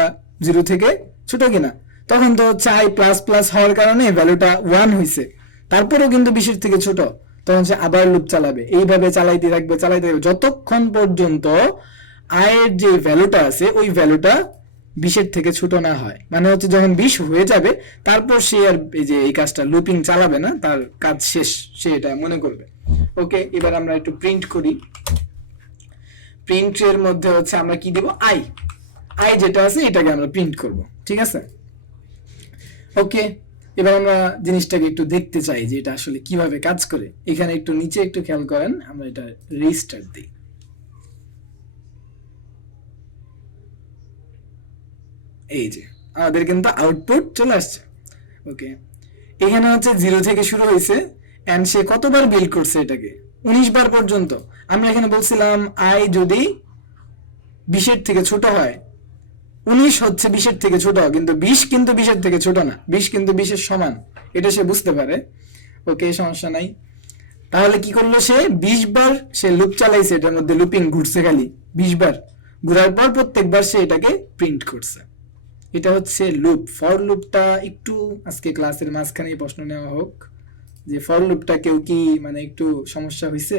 0 থেকে ছোট কিনা। তখন তো হচ্ছে আই প্লাস প্লাস হওয়ার কারণে ভ্যালুটা 1 হয়েছে, তারপরেও কিন্তু 20-এর থেকে ছোট, তখন সে আবার লুপ চালাবে, এইভাবে চালাইতে থাকবে যতক্ষণ পর্যন্ত আয়ের যে ভ্যালুটা আছে ওই ভ্যালুটা 20-এর থেকে ছোট না হয়। মানে হচ্ছে যখন 20 হয়ে যাবে, তারপর সে আর এই যে এই কাজটা লুপিং চালাবে না, তার কাজ শেষ, সে এটা মনে করবে। ওকে, এবার আমরা একটু প্রিন্ট করি। প্রিন্টের মধ্যে হচ্ছে আমরা কি দিব, আই যেটা আছে এটাকে আমরা প্রিন্ট করব, ঠিক আছে। ওকে, এবার আমরা জিনিসটাকে একটু দেখতে চাই যে এটা আসলে কিভাবে কাজ করে। এখানে একটু নিচে একটু খেয়াল করেন, আমরা এটা রিস্টার্ট দিই। এই যে আমাদের কিন্তু আউটপুট চলে আসছে। ওকে, এখানে হচ্ছে 0 থেকে শুরু হয়েছে, এন্ড সে কতবার বিল্ড করছে এটাকে, 19 বার পর্যন্ত। আমরা এখানে বলছিলাম আই যদি 20-এর থেকে ছোট হয়, 19 হচ্ছে 20-এর থেকে ছোট, কিন্তু 20 কিন্তু 20-এর থেকে ছোট না, 20 কিন্তু 20-এর সমান, এটা সে বুঝতে পারে। ওকে, সমস্যা নাই। তাহলে কি করলো, সে 20 বার সে লুপ চালাইছে, এটার মধ্যে লুপিং ঘুরছে খালি 20 বার, ঘুরার পর প্রত্যেকবার সে এটাকে প্রিন্ট করছে। এটা হচ্ছে লুপ। ফর লুপটা একটু আজকে ক্লাসের মাঝখানে প্রশ্ন নেওয়া হোক, যে ফর লুপটা কেউ কি মানে একটু সমস্যা হয়েছে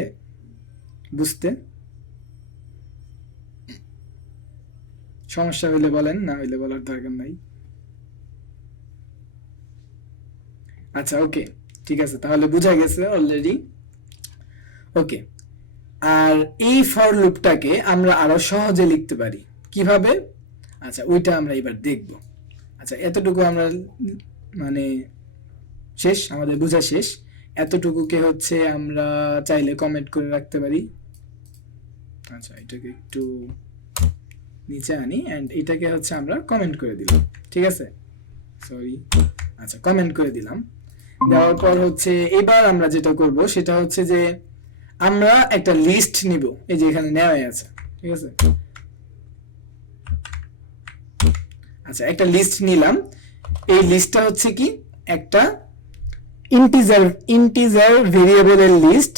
বুঝতে? সমস্যা হইলে বলেন, না হইলে বলার দরকার নাই। আচ্ছা, ওকে, ঠিক আছে, তাহলে বুঝা গেছে অলরেডি। ওকে, আর এই ফর লুপটাকে আমরা আরো সহজে লিখতে পারি কিভাবে, আচ্ছা ওইটা আমরা এবার দেখব। আচ্ছা, এতটুকু আমরা মানে শেষ, আমাদের বোঝা শেষ। এতটুকুকে হচ্ছে আমরা চাইলে কমেন্ট করে রাখতে পারি। আচ্ছা, এটাকে একটু নিচে আনি, এন্ড এটাকে হচ্ছে আমরা কমেন্ট করে দিলাম, ঠিক আছে, সরি। আচ্ছা, কমেন্ট করে দিলাম। দেওয়ার পর হচ্ছে এবার আমরা যেটা করব সেটা হচ্ছে যে আমরা একটা লিস্ট নিব, এই যে এখানে নেওয়াই আছে, ঠিক আছে। আচ্ছা, একটা লিস্ট নিলাম। এই লিস্টটা হচ্ছে কি, একটা ইন্টিজার ভেরিয়েবলের লিস্ট।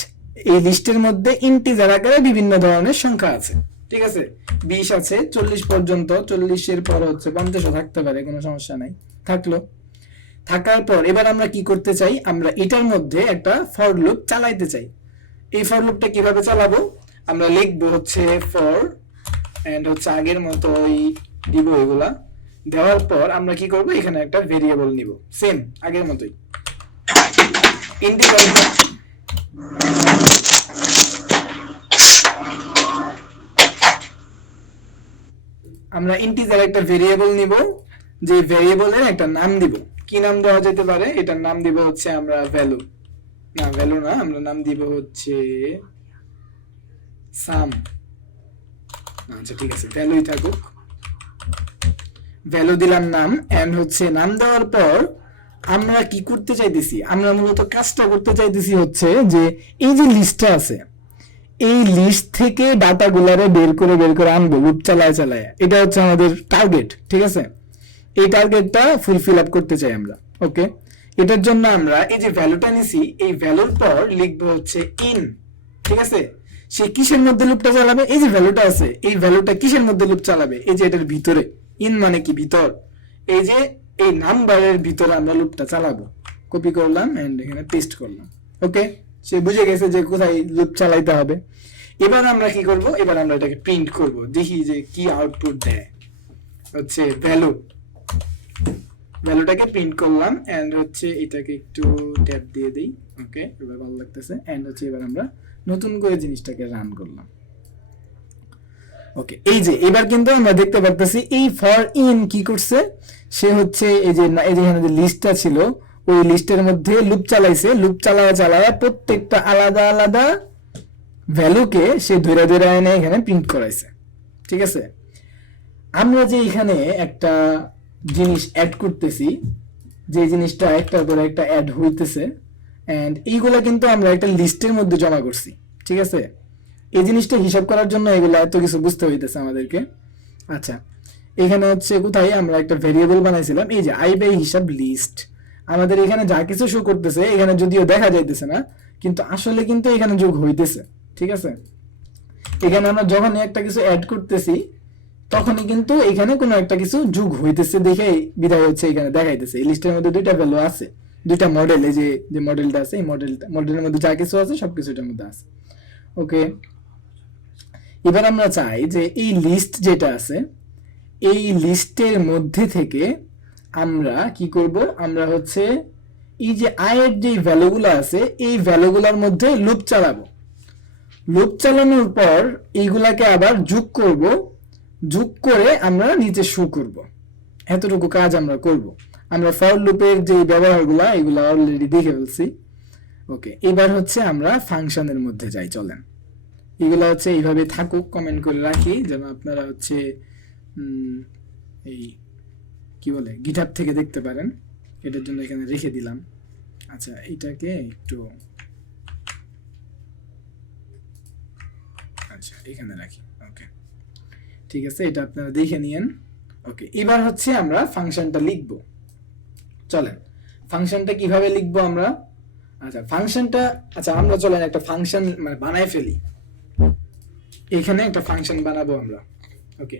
এই লিস্টের মধ্যে ইন্টিজার আকারে বিভিন্ন ধরনের সংখ্যা আছে, ঠিক আছে। 20 আছে, 40 পর্যন্ত, 40-এর পর হচ্ছে 50-ও থাকতে পারে, কোনো সমস্যা নাই। থাকার পর এবার আমরা কি করতে চাই, আমরা এটার মধ্যে একটা ফর লুপ চালাইতে চাই। এই ফর লুপটা কিভাবে চালাবো, আমরা লিখবো হচ্ছে ফর, এন্ড হচ্ছে আগের মতোই দিব এগুলা। দেওয়ার পর আমরা কি করব, এখানে একটা ভেরিয়েবল নিব, সেম আগের মতোই ইন্টিজার। আমরা ইন্টিজার একটা ভেরিয়েবল নিব, যে ভেরিয়েবলের একটা নাম দিব। কি নাম দেওয়া যেতে পারে, এটার নাম দিব হচ্ছে আমরা ভ্যালু না, আমরা নাম দিব হচ্ছে সাম। আচ্ছা, ঠিক আছে, ভ্যালুই থাকুক। ভ্যালু দিলাম নাম, এন্ড হচ্ছে নাম দেওয়ার পর আমরা কি করতে চাইতেছি, আমরা মূলত কাজটা করতে চাইতেছি হচ্ছে যে এই যে লিস্টটা আছে, এই লিস্ট থেকে ডাটাগুলারে বের করে আনবো লুপ চালায়। এটা হচ্ছে আমাদের টার্গেট, ঠিক আছে। এই টার্গেটটা ফুলফিল আপ করতে চাই আমরা। ওকে, এটার জন্য আমরা এই যে ভ্যালুটা নিছি, এই ভ্যালুর পর লিখবো হচ্ছে ইন। ঠিক আছে, সে কিসের মধ্যে লুপটা চালাবে? এই যে ভ্যালুটা আছে, এই ভ্যালুটা কিসের মধ্যে লুপ চালাবে? এই যে এটার ভিতরে। ইন মানে কি? ভিতর। এই যে এই নাম্বারের ভিতরে আমরা লুপটা চালাবো। কপি করলাম এন্ড এখানে পেস্ট করলাম। ওকে, সে বুঝে গেছে যে কোথায় লুপ চালাইতে হবে। এবার আমরা কি করব? এবার আমরা এটাকে প্রিন্ট করব, দেখি যে কি আউটপুট দেয়। হচ্ছে ভ্যালুটাকে প্রিন্ট করলাম এন্ড হচ্ছে এটাকে একটু ট্যাব দিয়ে দেই। ওকে, এবার ভালো লাগতেছে। এন্ড হচ্ছে এবার আমরা নতুন করে জিনিসটাকে রান করলাম। ওকে, এই যে এবার কিন্তু আমরা দেখতে পারতেছি এই ফর ইন কি করছে, সে হচ্ছে এই যে এখানে যে লিস্টটা ছিল ওই লিস্টের মধ্যে লুপ চালাইছে। লুপ চালায় প্রত্যেকটা আলাদা আলাদা ভ্যালুকে সে ধরে ধরে এনে এখানে প্রিন্ট করাইছে। ঠিক আছে, আমরা যে এখানে একটা জিনিস অ্যাড করতেছি, যে জিনিসটা একটার পর একটা অ্যাড হইতেছে, এন্ড এইগুলা কিন্তু আমরা একটা লিস্টের মধ্যে জমা করছি। ঠিক আছে, এই জিনিসটা হিসাব করার জন্য এগুলো এত কিছু বুঝতে হইতেছে আমাদেরকে। আচ্ছা, এখানে হচ্ছে কোথায় আমরা একটা ভেরিয়েবল বানাইছিলাম, এই যে আই বাই হিসাব লিস্ট। আমাদের এখানে যা কিছু শো করতেছে এখানে যদিও দেখা যাইতেছে না, কিন্তু আসলে কিন্তু এখানে যোগ হইতেছে। ঠিক আছে, এখানে আমরা যখন একটা কিছু অ্যাড করতেছি তখনই কিন্তু এখানে কোনো একটা কিছু যোগ হইতেছে দেখে বিদায় হচ্ছে এখানে দেখাইতেছে। এই লিস্টের মধ্যে দুইটা ভ্যালু আছে, দুইটা মডেল। এই যে মডেলটা আছে, এই মডেলের মধ্যে যা কিছু আছে সবকিছু এটার মধ্যে আছে। ওকে, এবার আমরা চাই যে এই লিস্ট যেটা আছে এই লিস্টের মধ্যে থেকে আমরা কি করব? আমরা হচ্ছে এই যে আয়ের যে ভ্যালুগুলো আছে এই ভ্যালুগুলোর মধ্যে লুপ চালাবো। লুপ চালানোর পর এইগুলাকে আবার যোগ করব, যোগ করে আমরা নিচে শো করব। এতটুকু কাজ আমরা করব। আমরা ফর লুপের যে ব্যবহারগুলো এগুলো অলরেডি দেখে ফেলছি। ওকে, এবার হচ্ছে আমরা ফাংশনের মধ্যে যাই। চলেন, এগুলো হচ্ছে এইভাবে থাকুক, কমেন্ট করে রাখি যেন আপনারা হচ্ছে এই কি বলে গিটহাব থেকে দেখতে পারেন। এটার জন্য এখানে রেখে দিলাম। আচ্ছা, এটাকে একটু আচ্ছা এখানে রাখি। ওকে, ঠিক আছে, এটা আপনারা দেখে নিয়েন। ওকে, এবার হচ্ছে আমরা ফাংশনটা লিখব। চলেন, ফাংশনটা কিভাবে লিখব আমরা? আচ্ছা আমরা চলেন একটা ফাংশন মানে বানাই ফেলি। এখানে একটা ফাংশন বানাবো আমরা। ওকে,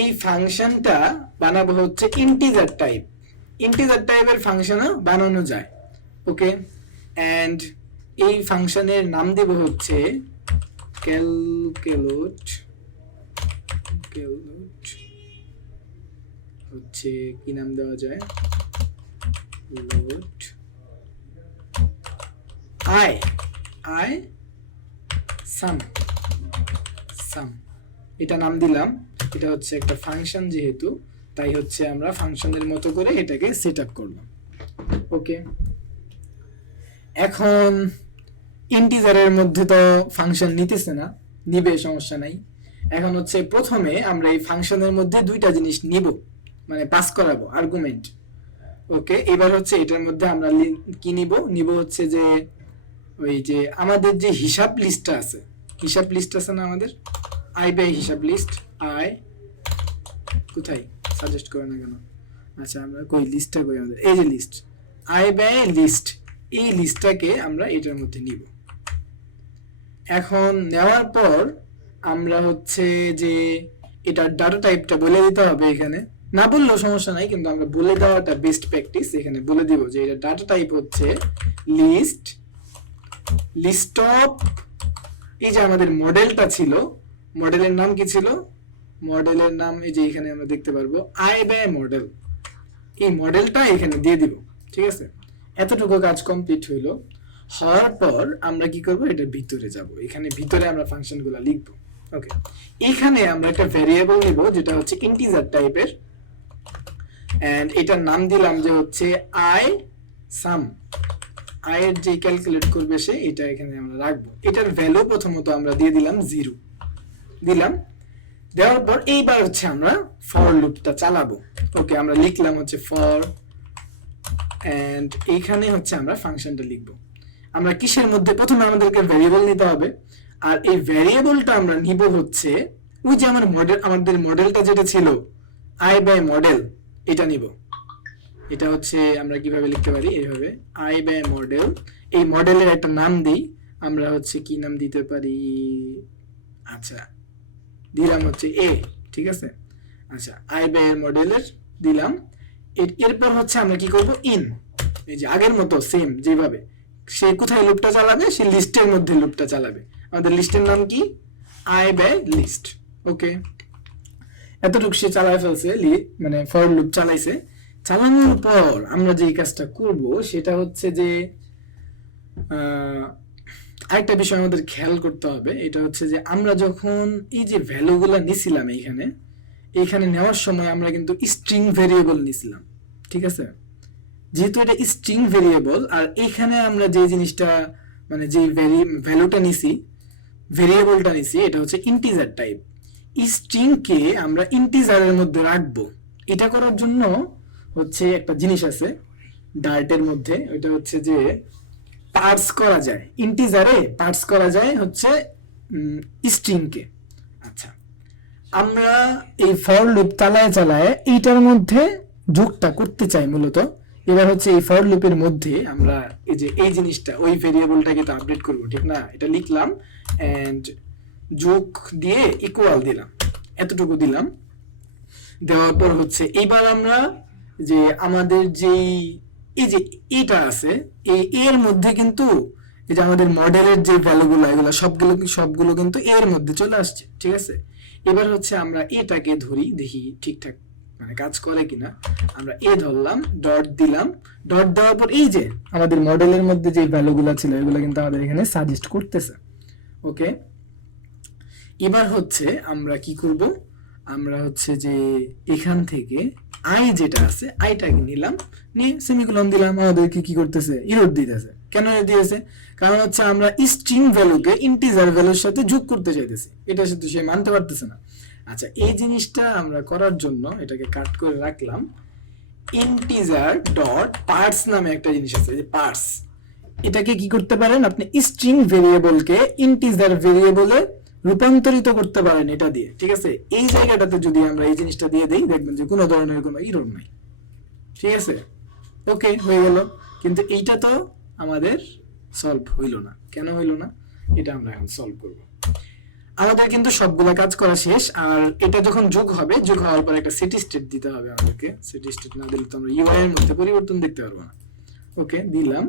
এই ফাংশনটা বানাবো হচ্ছে ইন্টিজার টাইপ। ইন্টিজার টাইপের ফাংশনও বানানো যায়। ওকে, এন্ড এই ফাংশনের নাম দেব হচ্ছে ক্যালকুলেট। হচ্ছে কি নাম দেওয়া যায়? লোড আই সাম। এটা নাম দিলাম। এটা হচ্ছে একটা ফাংশন, যেহেতু তাই হচ্ছে আমরা ফাংশনের মতো করে এটাকে সেট আপ করলাম। ওকে, এখন ইন্টিজারের মধ্যে তো ফাংশন নিতেছে না, নিবে, সমস্যা নাই। এখন হচ্ছে প্রথমে আমরা এই ফাংশনের মধ্যে দুইটা জিনিস নিব, মানে পাস করাবো আর্গুমেন্ট। ওকে, এবার হচ্ছে এটার মধ্যে আমরা কি নিব হচ্ছে যে ওই যে আমাদের যে হিসাব লিস্টটা আছে, হিসাব লিস্ট আছে না আমাদের, আই বাই হিসাব লিস্ট। আই কোথায় সাজেস্ট করে না কেন? আচ্ছা, আমরা কই লিস্টটা কই আমাদের? এই যে লিস্ট, আই বাই লিস্ট। এই লিস্টটাকে আমরা এটার মধ্যে নিব। এখন নেওয়ার পর আমরা হচ্ছে যে এটা ডাটা টাইপটা বলে দিতে হবে। এখানে না বললেও সমস্যা নাই, কিন্তু আমরা বলে দেওয়াটা বেস্ট প্র্যাকটিস। এখানে বলে দিব যে এটা ডাটা টাইপ হচ্ছে লিস্ট অফ। এই যে আমাদের মডেলটা ছিল, মডেলের নাম কি ছিল? মডেলের নাম এই যে এখানে আমরা দেখতে পারবো আই বাই মডেল। এই মডেলটা এখানে দিয়ে দিব। ঠিক আছে, এতটুকু কাজ কমপ্লিট হইলো। হওয়ার পর আমরা কি করব? এটার ভিতরে যাব। এখানে ভিতরে আমরা ফাংশনগুলো লিখব। ওকে, এখানে আমরা একটা ভেরিয়েবল নিব যেটা হচ্ছে ইন্টিজার টাইপের, এন্ড এটার নাম দিলাম যে হচ্ছে আই সাম। আই এর যে ক্যালকুলেট করবে সে, এটা এখানে আমরা রাখবো। এটার ভ্যালু প্রথমত আমরা দিয়ে দিলাম 0 দিলাম। দেওয়ার পর এইবার হচ্ছে আমরা ফর লুপটা চালাবো। ওকে, আমরা লিখলাম হচ্ছে ফর, এন্ড এইখানে হচ্ছে আমরা ফাংশনটা লিখব। আমরা কিসের মধ্যে? প্রথমে আমাদেরকে ভেরিয়েবল নিতে হবে, আর এই ভেরিয়েবলটা আমরা নিব হচ্ছে ওই যে আমাদের মডেলটা যেটা ছিল আই বাই মডেল, এটা নিব। এটা হচ্ছে আমরা কিভাবে লিখতে পারি, এইভাবে আই ব্যয় মডেল, এই মডেলের একটা নাম দিই আমরা, হচ্ছে কি নাম দিতে পারি, আচ্ছা দিলাম হচ্ছে এ, ঠিক আছে। আচ্ছা আই ব্যয়ের মডেলের দিলাম। এরপর হচ্ছে আমরা কি করব, ইন, এই যে আগের মতো সেম যেভাবে, সে কোথায় লুপটা চালাবে, সে লিস্টের মধ্যে লুপটা চালাবে। আমাদের লিস্টের নাম কি, আই ব্যয় লিস্ট। ওকে, এতটুকু সে চালায় ফেলছে, মানে ফর লুপ চালাইছে। চালানোর পর আমরা যে কাজটা করব সেটা হচ্ছে যে আরেকটা বিষয় আমাদের খেয়াল করতে হবে, এটা হচ্ছে যে আমরা যখন এই যে ভ্যালুগুলো নিছিলাম এইখানে নেওয়ার সময় আমরা কিন্তু স্ট্রিং ভেরিয়েবল নিছিলাম, ঠিক আছে। যেহেতু এটা স্ট্রিং ভেরিয়েবল, আর এখানে আমরা যে জিনিসটা মানে যে ভ্যালুটা নিছি, ভেরিয়েবলটা নিছি, এটা হচ্ছে ইন্টিজার টাইপ। স্ট্রিং কে আমরা ইন্টিজারের মধ্যে রাখবো। এটা করার জন্য হচ্ছে একটা জিনিস আছে ডার্টের মধ্যে, ওটা হচ্ছে যে পার্স করা যায়, ইন্টিজারে পার্স করা যায় হচ্ছে স্ট্রিং কে। আচ্ছা, আমরা এই ফর লুপ চালায় এইটার মধ্যে যোগটা করতে চাই মূলত। এবার হচ্ছে এই ফর লুপের মধ্যে আমরা এই যে এই জিনিসটা, ওই ভেরিয়েবলটাকে তো আপডেট করবো, ঠিক না। এটা লিখলাম এন্ড যোগ দিয়ে ইকুয়াল দিলাম, এতটুকু দিলাম। দেওয়ার পর হচ্ছে এইবার আমরা যে আমাদের যেই এই যে এটা আছে, এই এর মধ্যে কিন্তু এই যে আমাদের মডেলের যে ভ্যালুগুলো, এগুলো সবগুলো কিন্তু এর মধ্যে চলে আসছে, ঠিক আছে। এবার হচ্ছে আমরা এটাকে ধরি, দেখি ঠিকঠাক মানে কাজ করে কিনা। আমরা এ ধরলাম, ডট দিলাম, ডট দেওয়ার পর এই যে আমাদের মডেলের মধ্যে যে ভ্যালুগুলো ছিল এগুলো কিন্তু আমাদের এখানে সাজেস্ট করতেছে। ওকে, এবার হচ্ছে আমরা কি করব, আমরা হচ্ছে যে এখান থেকে আই যেটা আছে আইটাকে নিলাম, নিয়ে সেমিকোলন দিলাম। আমাদেরকে কি করতেছে, এরর দিতেছে। কেন এরর দিয়েছে, কারণ হচ্ছে আমরা স্ট্রিং ভ্যালুকে ইন্টিজার ভ্যালুর সাথে যোগ করতে চাইতেছি, এটার সাথে সে মানতে পারতেছে না। আচ্ছা, এই জিনিসটা আমরা করার জন্য এটাকে কাট করে রাখলাম। ইন্টিজার ডট পার্টস নামে একটা জিনিস আছে, যে পার্টস, এটাকে কি করতে পারেন আপনি, স্ট্রিং ভেরিয়েবলকে ইন্টিজার ভেরিয়েবলে রূপান্তরিত করতে পারেন এটা দিয়ে, ঠিক আছে। এই জায়গাটাতে যদি আমরা এই জিনিসটা দিয়ে দেই, দেখবেন যে কোনো ধরনের কোনো এরর নাই, ঠিক আছে। ওকে, হয়ে গেল। কিন্তু এইটা তো আমাদের সলভ হইল না। কেন হইল না, এটা আমরা এখন সলভ করব। আমাদের কিন্তু সবগুলা কাজ করা শেষ। আর এটা যখন যোগ হবে, যোগ হওয়ার পর একটা সেট স্টেট দিতে হবে আমাদেরকে। সেট স্টেট না দিলে তো আমরা ইউআই এর মধ্যে পরিবর্তন দেখতে পারবো না। ওকে, দিলাম।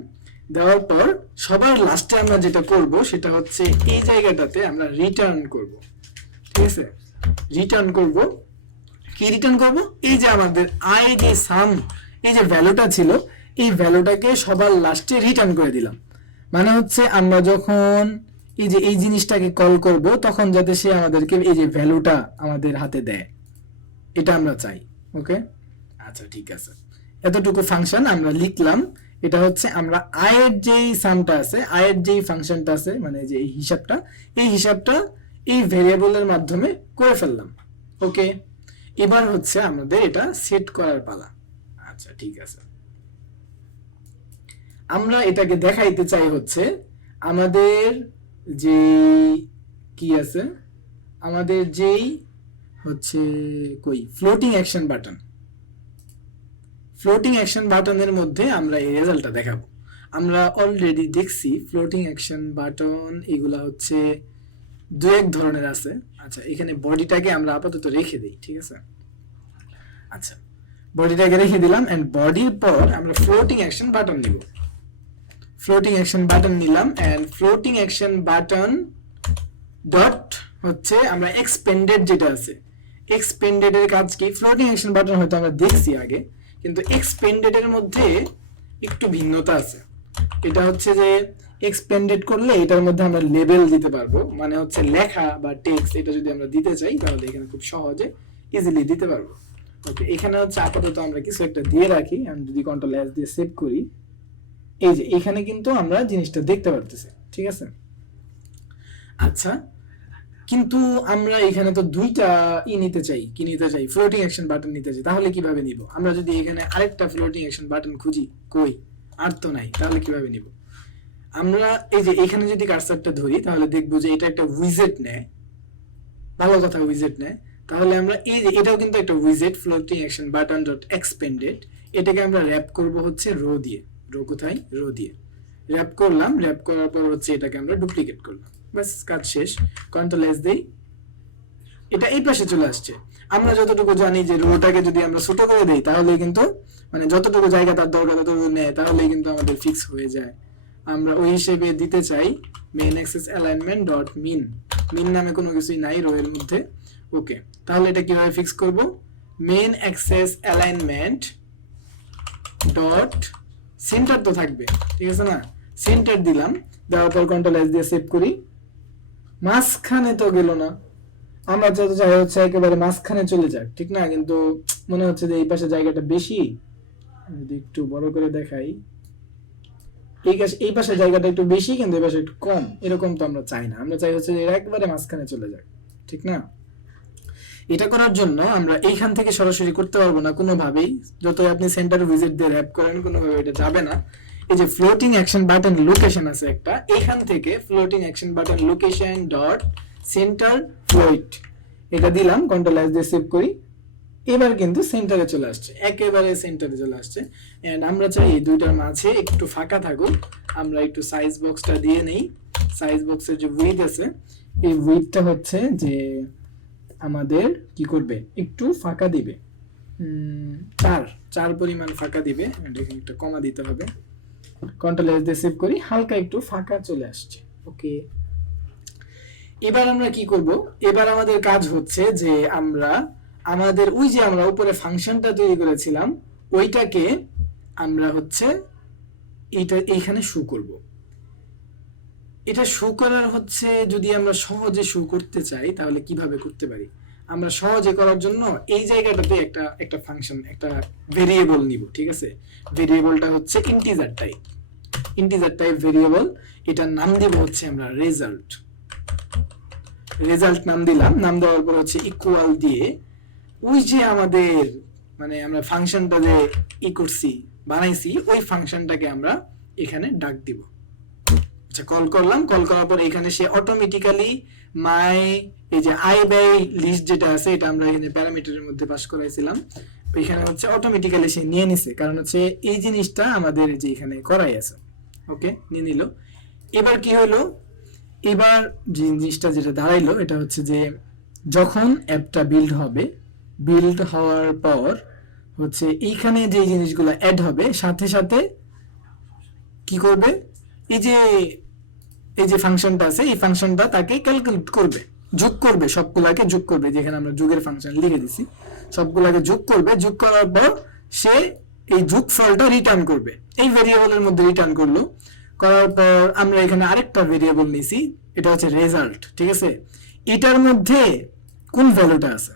দেওয়ার পর সবার লাস্টে আমরা যেটা করব সেটা হচ্ছে এই জায়গাটাতে আমরা রিটার্ন করব, ঠিক আছে। রিটার্ন করব কি, রিটার্ন করব এই যে আমাদের আই যে সাম, এই যে ভ্যালুটা ছিল, এই ভ্যালুটাকে সবার লাস্টে রিটার্ন করে দিলাম। মানে হচ্ছে আমরা যখন এই যে এই জিনিসটাকে কল করব, তখন যাতে সে আমাদেরকে এই যে ভ্যালুটা আমাদের হাতে দেয়, এটা আমরা চাই। ওকে, আচ্ছা ঠিক আছে, এতটুকু ফাংশন আমরা লিখলাম। এটা হচ্ছে আমরা আয়ের যেই সামটা আছে, আয়ের যেই ফাংশনটা আছে, মানে যে এই হিসাবটা এই ভেরিয়েবলের মাধ্যমে করে ফেললাম। ওকে, এবার হচ্ছে আমাদের এটা সেট করার পালা। আচ্ছা ঠিক আছে, আমরা এটাকে দেখাইতে চাই হচ্ছে আমাদের যে কি আছে, আমাদের যেই হচ্ছে কই floating action button, floating action বাটনের মধ্যে আমরা এই রেজাল্টটা দেখাবো। আমরা অলরেডি দেখছি ফ্লোটিং অ্যাকশন বাটন এগুলা হচ্ছে দু এক ধরনের আছে। আচ্ছা, এখানে বডিটাকে আমরা আপাতত রেখে দিই, ঠিক আছে। আচ্ছা, বডিটাকে রেখে দিলাম এন্ড বডির পর আমরা ফ্লোটিং অ্যাকশন বাটন নিব। ফ্লোটিং অ্যাকশন বাটন নিলাম and floating action button dot হচ্ছে আমরা এক্সপেন্ডেড যেটা আছে, এক্সপেন্ডেড এর কাজ কি, ফ্লোটিং অ্যাকশন বাটন হয়তো আমরা দেখছি আগে, কিন্তু এক্সপেন্ডেড এর মধ্যে একটু ভিন্নতা আছে। এটা হচ্ছে যে এক্সপেন্ডেড করলে এটার মধ্যে আমরা লেবেল দিতে পারবো, মানে হচ্ছে লেখা বা টেক্সট, এটা যদি আমরা দিতে চাই তাহলে এখানে খুব সহজে ইজিলি দিতে পারবো। ওকে, এখানে হচ্ছে আপাতত আমরা কিছু একটা দিয়ে রাখি। আমি যদি কন্ট্রোল এস দিয়ে সেভ করি, এই যে এখানে কিন্তু আমরা জিনিসটা দেখতে পারতেছি, ঠিক আছে। আচ্ছা, কিন্তু আমরা এখানে তো দুইটা নিতে চাই, কি নিতে চাই, ফ্লোটিং অ্যাকশন বাটন নিতে চাই। তাহলে কিভাবে নিব, আমরা যদি এখানে আরেকটা ফ্লোটিং অ্যাকশন বাটন খুঁজি, কই, আর তো নাই, তাহলে কিভাবে নিব। আমরা এই যে এখানে যদি কার্সারটা ধরি তাহলে দেখবো যে এটা একটা উইজেট নেয়, ভালো কথা উইজেট নেয়। তাহলে আমরা এই যে এটাও কিন্তু একটা উইজেট floating action button dot expanded, এটাকে আমরা র্যাপ করব হচ্ছে রো দিয়ে। রো কোথায়? রো দিয়ে র্যাপ করলাম, র্যাপ করার পর হচ্ছে এটাকে আমরা ডুপ্লিকেট করলাম, বাস কাজ শেষ। কন্ট্রোল এস দেই, এটা এই পাশে চলে আসছে। আমরা যতটুকু জানি যে রোটাকে যদি আমরা ছোট করে দেই তাহলে কিন্তু মানে যতটুকু জায়গা তার দরকার ততটুকু নেয়, তাহলে কিন্তু আমাদের ফিক্স হয়ে যায়। আমরা ওই হিসেবে দিতে চাই main axis alignment dot min, min নামে কোনো কিছুই নাই রো এর মধ্যে। ওকে, তাহলে এটা কিভাবে ফিক্স করব? Main axis alignment dot centre তো থাকবে, ঠিক আছে না? সেন্টার দিলাম, দেওয়ার পর কন্ট্রোল এস দিয়ে সেভ করি। মাঝখানে তো গেল না, আমরা যত চাই হচ্ছে একেবারে মাঝখানে চলে যাক, ঠিক না? কিন্তু মনে হচ্ছে যে এই পাশে জায়গাটা বেশি, যদি একটু বড় করে দেখাই, এই পাশে জায়গাটা একটু বেশি কিন্তু এই পাশে একটু কম, এরকম তো আমরা চাই না। আমরা চাই হচ্ছে যে এরা একবারে মাঝখানে চলে যাক, ঠিক না? এটা করার জন্য আমরা এইখান থেকে সরাসরি করতে পারবো না কোনোভাবেই, যতই আপনি সেন্টার ভিজিট দিয়ে র‍্যাপ করেন কোনোভাবে এটা যাবে না। এই যে ফ্লোটিং অ্যাকশন বাটন লোকেশন আছে একটা, এইখান থেকে floating action button location dot centre float, এটা দিলাম, কন্ট্রোল এস দিয়ে সেভ করি। এবার কিন্তু সেন্টারে চলে আসছে, একেবারে সেন্টারে চলে আসছে। এন্ড আমরা চাই এই দুইটার মাঝে একটু ফাঁকা থাকুক, আমরা একটু সাইজ বক্সটা দিয়ে নেই। সাইজ বক্সের যে উইডথ আছে, এই উইডথটা হচ্ছে যে আমাদের কি করবে, একটু ফাঁকা দিবে, 4 পরিমাণ ফাঁকা দিবে। এখানে একটা কমা দিতে হবে, কন্ট্রোল এস দিয়ে সেভ করি, হালকা একটু ফাঁকা চলে আসছে। ওকে, এবার আমরা কি করব? এবার আমাদের কাজ হচ্ছে যে আমরা আমাদের ওই যে আমরা উপরে ফাংশনটা তৈরি করেছিলাম ওইটাকে আমরা হচ্ছে এইখানে শো করব। এটা শো করার হচ্ছে যদি আমরা সহজে শো করতে চাই তাহলে কিভাবে করতে পারি? আমরা সহজে করার জন্য এই জায়গাটাতে একটা ফাংশন, একটা ভেরিয়েবল নিব, ঠিক আছে? ভেরিয়েবলটা হচ্ছে ইন্টিজার টাইপ ভেরিয়েবল, এটার নাম দেব হচ্ছে আমরা রেজাল্ট নাম দিলাম। নাম দেওয়ার পর হচ্ছে ইকুয়াল দিয়ে ওই যে আমাদের মানে আমরা ফাংশনটা যে বানাইছি ওই ফাংশনটাকে আমরা এখানে ডাক দিব। আচ্ছা, কল করলাম, কল করার পর এখানে সে অটোমেটিক্যালি মাই এই যে আই বাই লিস্ট যেটা আছে এটা আমরা এখানে প্যারামিটারের মধ্যে পাস করাইছিলাম, এখানে হচ্ছে অটোমেটিক্যালি সে নিয়ে নিছে, কারণ হচ্ছে এই জিনিসটা আমাদের যে এখানে করাই আছে। ওকে, নিয়ে নিল। এবার কি হলো? এবার যে জিনিসটা যেটা দাঁড়াইলো এটা হচ্ছে যে যখন অ্যাপটা বিল্ড হবে, বিল্ড হওয়ার পর হচ্ছে এইখানে যে জিনিসগুলো অ্যাড হবে সাথে সাথে কি করবে, এই যে ফাংশনটা আছে এই ফাংশনটা তাকে ক্যালকুলেট করবে, যোগ করবে, সবগুলাকে যোগ করবে। যেখানে আমরা যোগের ফাংশন লিখে দিছি, সবগুলাকে যোগ করবে। যোগ করার পর সে এই যোগফলটা রিটার্ন করবে, এই ভেরিয়েবলের মধ্যে রিটার্ন করলো। করার পর আমরা এখানে আরেকটা ভেরিয়েবল নিছি, এটা হচ্ছে রেজাল্ট, ঠিক আছে? এটার মধ্যে কোন ভ্যালুটা আছে?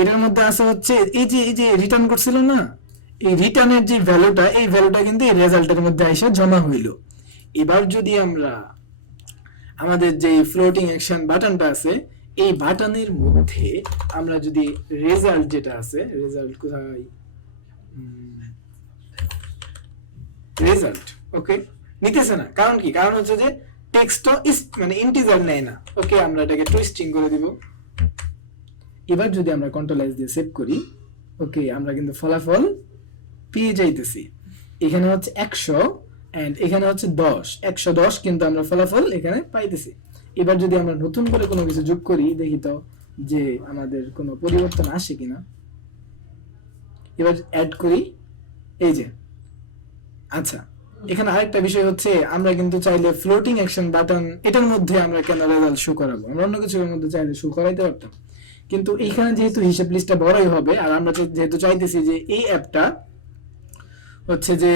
এটার মধ্যে আছে হচ্ছে এই যে রিটার্ন করছিল না, এই রিটার্নের যে ভ্যালুটা, এই ভ্যালুটা কিন্তু এই রেজাল্টের মধ্যে এসে জমা হইল। এবার যদি আমরা আমাদের যে ফ্লোটিং অ্যাকশন বাটনটা আছে এই বাটনের মধ্যে আমরা যদি রেজাল্ট যেটা আছে, রেজাল্ট কোথায়, রেজাল্ট, ওকে, নিতেছে না। কারণ কি? কারণ হচ্ছে যে টেক্সট মানে ইন্টিজার নেয় না। ওকে, আমরা এটাকে টু স্ট্রিং করে দিব। এবার যদি আমরা কন্ট্রোল এস দিয়ে সেভ করি, ওকে, আমরা কিন্তু ফলাফল পেয়ে যাইতেছি। এখানে হচ্ছে 100 এন্ড এখানে হচ্ছে 10, 110 কিন্তু আমরা ফলাফল এখানে পাইতেছি। এবার যদি আমরা নতুন করে কোনো কিছু যোগ করি, দেখি তো যে আমাদের কোনো পরিবর্তন আসে কিনা। এবার অ্যাড করি, এই যে, আচ্ছা, এখানে আরেকটা বিষয় হচ্ছে আমরা কিন্তু চাইলে ফ্লোটিং অ্যাকশন বাটন এটার মধ্যে আমরা কেন রেজাল্ট শো করাবো, আমরা অন্য কিছুর মধ্যে চাইলে শো করাইতে পারতাম, কিন্তু এইখানে যেহেতু হিসাব লিস্টটা বড়ই হবে আর আমরা যেহেতু চাইতেছি যে এই অ্যাপটা হচ্ছে যে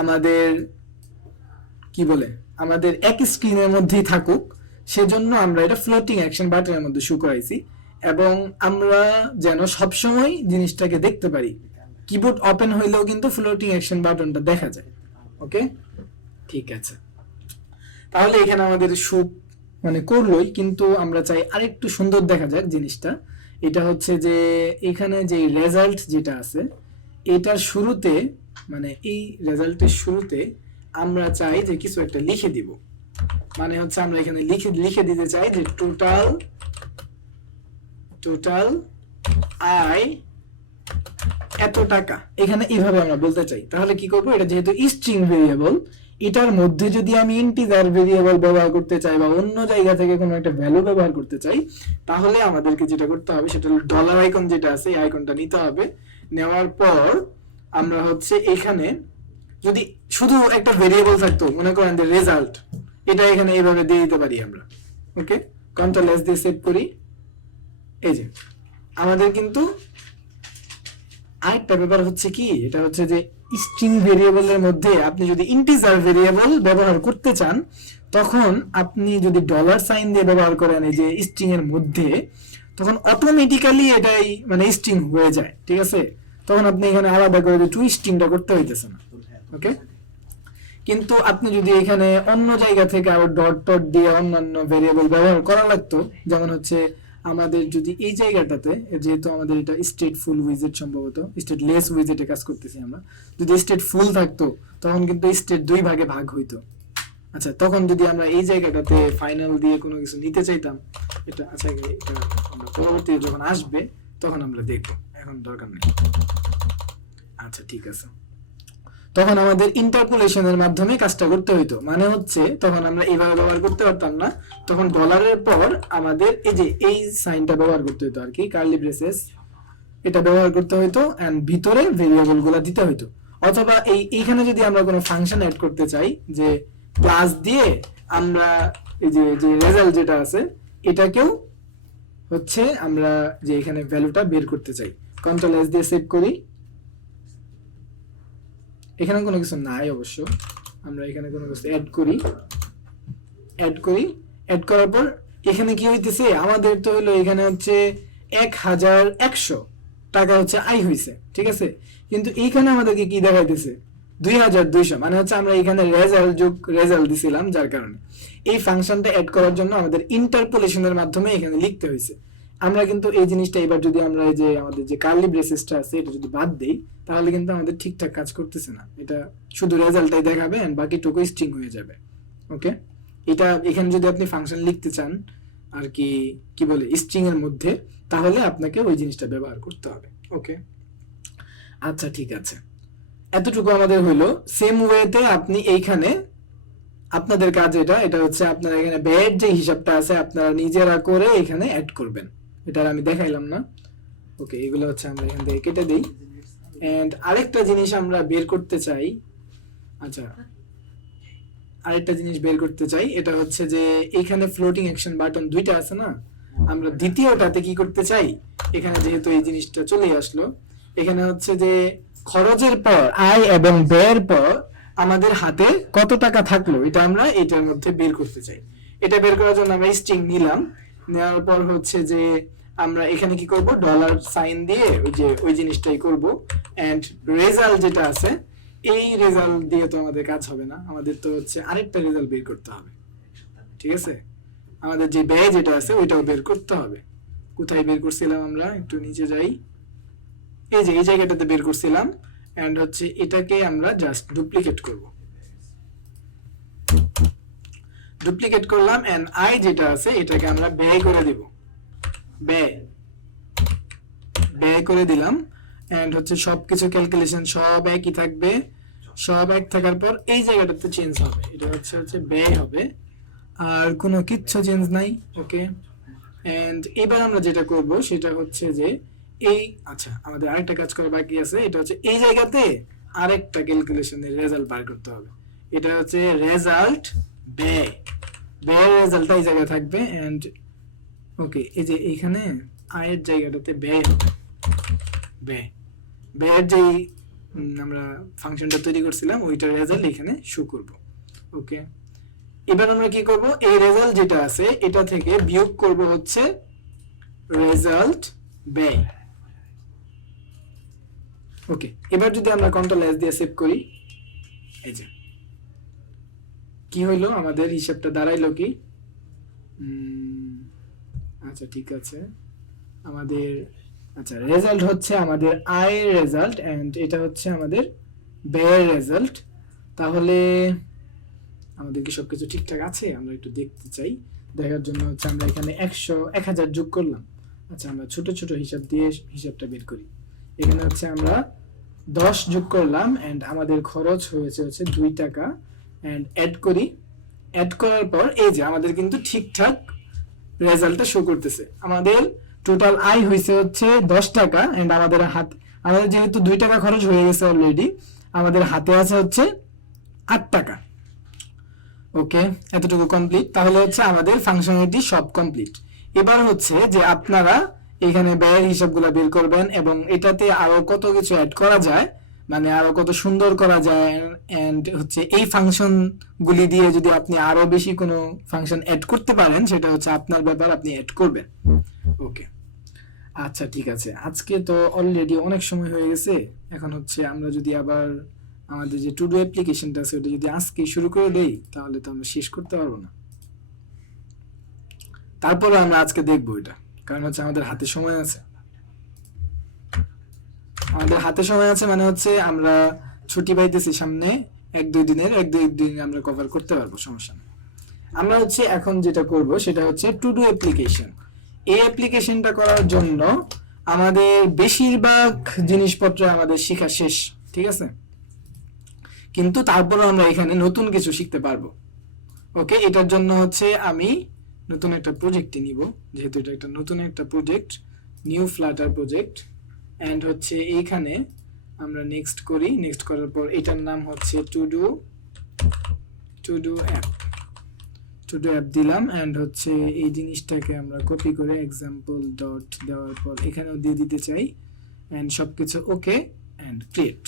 আমাদের কি বলে আমাদের এক স্ক্রিনের মধ্যেই থাকুক, সেজন্য আমরা এটা ফ্লোটিং অ্যাকশন বাটনের মধ্যে শো করাইছি এবং আমরা যেন সবসময় জিনিসটাকে দেখতে পারি। কিবোর্ড ওপেন হইলেও কিন্তু ফ্লোটিং অ্যাকশন বাটনটা দেখা যায়। ওকে, ঠিক আছে, তাহলে এখানে আমাদের শো মানে করলোই, কিন্তু আমরা চাই আরেকটু সুন্দর দেখা যাক জিনিসটা। এটা হচ্ছে যে এখানে যে রেজাল্ট যেটা আছে এটার শুরুতে, মানে এই রেজাল্টের শুরুতে আমরা চাই যে কিছু একটা লিখে দিব। মানে হচ্ছে আমরা এখানে লিখে দিতে চাই যে টোটাল আয় এত টাকা, এখানে এইভাবে আমরা বলতে চাই। তাহলে কি করব, এটা যেহেতু স্ট্রিং ভেরিয়েবল, এটার মধ্যে যদি আমি ইন্টিজার ভেরিয়েবল ব্যবহার করতে চাই বা অন্য জায়গা থেকে কোনো একটা ভ্যালু ব্যবহার করতে চাই, তাহলে আমাদেরকে যেটা করতে হবে সেটা হলো ডলার আইকন যেটা আছে এই আইকনটা নিতে হবে। নেওয়ার পর আমরা হচ্ছে এখানে যদি শুধু একটা ভেরিয়েবল থাকতো, মনে করেন যে রেজাল্ট, এটা এখানে এইভাবে দিয়ে দিতে পারি আমরা। ওকে, কন্ট্রোল এস দিয়ে সেভ করি। এই যে আমাদের কিন্তু আরেকটা ব্যাপার হচ্ছে কি, এটা হচ্ছে যে স্ট্রিং ভেরিয়েবলের মধ্যে আপনি যদি ইন্টিজার ভেরিয়েবল ব্যবহার করতে চান, তখন আপনি যদি ডলার সাইন দিয়ে ব্যবহার করেন এই যে স্ট্রিং এর মধ্যে, তখন অটোমেটিক্যালি এটাই মানে স্ট্রিং হয়ে যায়। ঠিক আছে, তখন আপনি এখানে আলাদা করে যে টু স্ট্রিংটা করতে হইতেছে না। ওকে, কিন্তু আপনি যদি এখানে অন্য জায়গা থেকে আবার ডট ডট দিয়ে অন্যান্য ভেরিয়েবল ব্যবহার করা লাগতো, যেমন হচ্ছে আমাদের যদি এই জায়গাটাতে, যেহেতু আমাদের এটা স্টেট ফুল উইজেট, সম্ভবত স্টেট লেস উইজেটে কাজ করতেছি আমরা, যদি স্টেট ফুল থাকতো তখন কিন্তু স্টেট দুই ভাগে ভাগ হইতো। আচ্ছা, তখন যদি আমরা এই জায়গাটাতে ফাইনাল দিয়ে কোনো কিছু নিতে চাইতাম, এটা আচ্ছা এটা আমরা পরবর্তীতে যখন আসবে তখন আমরা দেখবো, এখন দরকার নেই। আচ্ছা ঠিক আছে, তখন আমাদের ইন্টারপোলেশনের মাধ্যমে কাজটা করতে হইতো, মানে হচ্ছে তখন আমরা এইভাবে ব্যবহার করতে পারতাম না, তখন ডলারের পর আমাদের এই যে এই সাইনটা ব্যবহার করতে হইতো আর কি, কার্লি ব্রেসেস, এটা ব্যবহার করতে হইতো এন্ড ভিতরে ভেরিয়েবল গুলা দিতে হইতো। অথবা এইখানে যদি আমরা কোনো ফাংশন অ্যাড করতে চাই, যে প্লাস দিয়ে আমরা এই যে রেজাল্ট যেটা আছে এটাকেও হচ্ছে আমরা যে এখানে ভ্যালুটা বের করতে চাই, কন্ট্রোল এস দিয়ে সেভ করি। এখানে কোনো কিছু নাই অবশ্য, আমরা এখানে কোনো কিছু অ্যাড করার পর এখানে কি হইতেছে, আমাদের তো হলো এখানে হচ্ছে 1100 টাকা হচ্ছে আয় হইছে। ঠিক আছে, কিন্তু এইখানে আমাদেরকে কি দেখাইতেছে 2200, মানে হচ্ছে আমরা এখানে রেজাল্ট দিছিলাম, যার কারণে এই ফাংশনটা অ্যাড করার জন্য আমাদের ইন্টারপোলেশনের মাধ্যমে এখানে লিখতে হয়েছে। আমরা কিন্তু এই জিনিসটা এবার যদি আমরা এই যে আমাদের যে কার্লি ব্রেসেসটা আছে এটা যদি বাদ দেই, তাহলে কিন্তু আমাদের ঠিকঠাক কাজ করতেছে না, এটা শুধু রেজাল্টটাই দেখাবে এন্ড বাকিটুকু স্ট্রিং হয়ে যাবে। ওকে, এটা এখানে যদি আপনি ফাংশন লিখতে চান আর কি বলে স্ট্রিং এর মধ্যে, তাহলে আপনাকে ওই জিনিসটা ব্যবহার করতে হবে। ওকে, আচ্ছা ঠিক আছে, এতটুকু আমাদের হইলো। সেম ওয়েতে আপনি এইখানে আপনাদের কাজ এটা হচ্ছে আপনারা এখানে ব্যয়ের যে হিসাবটা আছে আপনারা নিজেরা করে এখানে অ্যাড করবেন, এটা আমি দেখাইলাম না। ওকে, এগুলো হচ্ছে আমরা এখান থেকে কেটে দেই। এন্ড আরেকটা জিনিস আমরা বের করতে চাই, আচ্ছা আরেকটা জিনিস বের করতে চাই, এটা হচ্ছে যে এখানে ফ্লোটিং অ্যাকশন বাটন দুইটা আছে না, আমরা দ্বিতীয়টাতে কি করতে চাই, এখানে যেহেতু এই জিনিসটা চলে আসলো, এখানে হচ্ছে যে খরচের পর আয় এবং ব্যয়ের পর আমাদের হাতে কত টাকা থাকলো এটা আমরা এটার মধ্যে বের করতে চাই। এটা বের করার জন্য আমরা স্ট্রিং নিলাম, নেওয়ার পর হচ্ছে যে আমরা এখানে কি করব, ডলার সাইন দিয়ে ওই জিনিসটাই করব। এন্ড রেজাল্ট যেটা আছে, এই রেজাল্ট দিয়ে তো আমাদের কাজ হবে না, আমাদের তো হচ্ছে আরেকটা রেজাল্ট বের করতে হবে। ঠিক আছে, আমাদের যে ব্যয় যেটা আছে ওইটাও বের করতে হবে। কোথায় বের করছিলাম আমরা, একটু নিচে যাই, এই যে এই জায়গাটাতে বের করছিলাম। এন্ড হচ্ছে এটাকে আমরা জাস্ট ডুপ্লিকেট করলাম এন্ড আই যেটা আছে এটাকে আমরা ব্যয় করে দিব, ব্যয় করে দিলাম। এন্ড হচ্ছে সবকিছু ক্যালকুলেশন সব একই থাকবে, সব এক থাকার পর এই জায়গাটাতে চেঞ্জ হবে, এটা হচ্ছে ব্যয় হবে, আর কোনো কিচ্ছু চেঞ্জ নাই। ওকে, এন্ড এবার আমরা যেটা করব সেটা হচ্ছে যে আচ্ছা আমাদের আরেকটা কাজ করা বাকি আছে, এটা হচ্ছে এই জায়গাতে আরেকটা ক্যালকুলেশনের রেজাল্ট বার করতে হবে, এটা হচ্ছে রেজাল্ট ব্যয়ের রেজাল্টটা এই জায়গায় থাকবে। এন্ড ওকে, এই যে এইখানে আয়ের জায়গাটাতে ব্যয় হবে, ব্যয়ের যে আমরা ফাংশনটা তৈরি করছিলাম ওইটার রেজাল্ট এখানে শো করব। ওকে, এবার আমরা কি করব, এই রেজাল্ট যেটা আছে এটা থেকে বিয়োগ করব হচ্ছে রেজাল্ট ব্যয়। ওকে, এবার যদি আমরা কন্ট্রোল এস দিয়ে সেভ করি, এই যে কি হইলো, আমাদের হিসাবটা দাঁড়াইলো কি, আচ্ছা ঠিক আছে, আমাদের আচ্ছা রেজাল্ট হচ্ছে আমাদের আয়ের রেজাল্ট এন্ড এটা হচ্ছে আমাদের ব্যয়ের রেজাল্ট। তাহলে আমাদের কি সবকিছু ঠিকঠাক আছে, আমরা একটু দেখতে চাই, দেখার জন্য হচ্ছে আমরা এখানে 1000 যোগ করলাম, আচ্ছা, আমরা ছোট ছোট হিসাব দিয়ে হিসাবটা বের করি। এখানে হচ্ছে আমরা 10 যোগ করলাম এন্ড আমাদের খরচ হচ্ছে 2 টাকা এন্ড অ্যাড করি। অ্যাড করার পর এই যে আমাদের কিন্তু ঠিকঠাক রেজাল্টটা শো করতেছে। আমাদের টোটাল আয় হয়েছে হচ্ছে 10 টাকা এন্ড আমাদের যেহেতু 2 টাকা খরচ হয়ে গেছে অলরেডি, আমাদের হাতে আছে হচ্ছে 8 টাকা। ওকে, এতটুকু কমপ্লিট। তাহলে হচ্ছে আমাদের ফাংশনালিটি সব কমপ্লিট। এবার হচ্ছে যে আপনারা এখানে ব্যয়ের হিসাবগুলো বের করবেন এবং এটাতে আরো কত কিছু অ্যাড করা যায়, মানে আরো কত সুন্দর করা যায়, এন্ড হচ্ছে এই ফাংশন গুলি দিয়ে যদি আপনি আরো বেশি কোনো ফাংশন অ্যাড করতে পারেন, সেটা হচ্ছে আপনার ব্যাপার, আপনি অ্যাড করবেন। ওকে, আচ্ছা ঠিক আছে। আজকে তো অলরেডি অনেক সময় হয়ে গেছে। এখন হচ্ছে আমরা যদি আবার আমাদের যে টু ডু অ্যাপ্লিকেশনটা আছে ওটা যদি আজকে শুরু করে দেই, তাহলে তো আমরা শেষ করতে পারবো না। তারপরে আমরা আজকে দেখবো এটা, কারণ হচ্ছে আমাদের হাতে সময় আছে। আমাদের হাতে সময় আছে মানে হচ্ছে আমরা ছুটি পাইতেছি সামনে 1-2 দিনের, 1-2 দিন আমরা কভার করতে পারবো, সমস্যা নেই। আমরা হচ্ছে এখন যেটা করব সেটা হচ্ছে টু ডু অ্যাপ্লিকেশন। এই অ্যাপ্লিকেশনটা করার জন্য আমাদের বেশিরভাগ জিনিসপত্র আমাদের শেখা শেষ, ঠিক আছে? কিন্তু তারপরে আমরা এখানে নতুন কিছু শিখতে পারবো। ওকে, এটার জন্য হচ্ছে আমি নতুন একটা প্রজেক্টে নিব, যেহেতু এটা একটা নতুন একটা project, new flutter project. And হচ্ছে এইখানে আমরা নেক্সট করি। নেক্সট করার পর এটার নাম হচ্ছে টু ডু অ্যাপ দিলাম। এন্ড হচ্ছে এই জিনিসটাকে আমরা কপি করে এক্সাম্পল ডট দেওয়ার পর এখানেও দিয়ে দিতে চাই। এন্ড সবকিছু okay and create.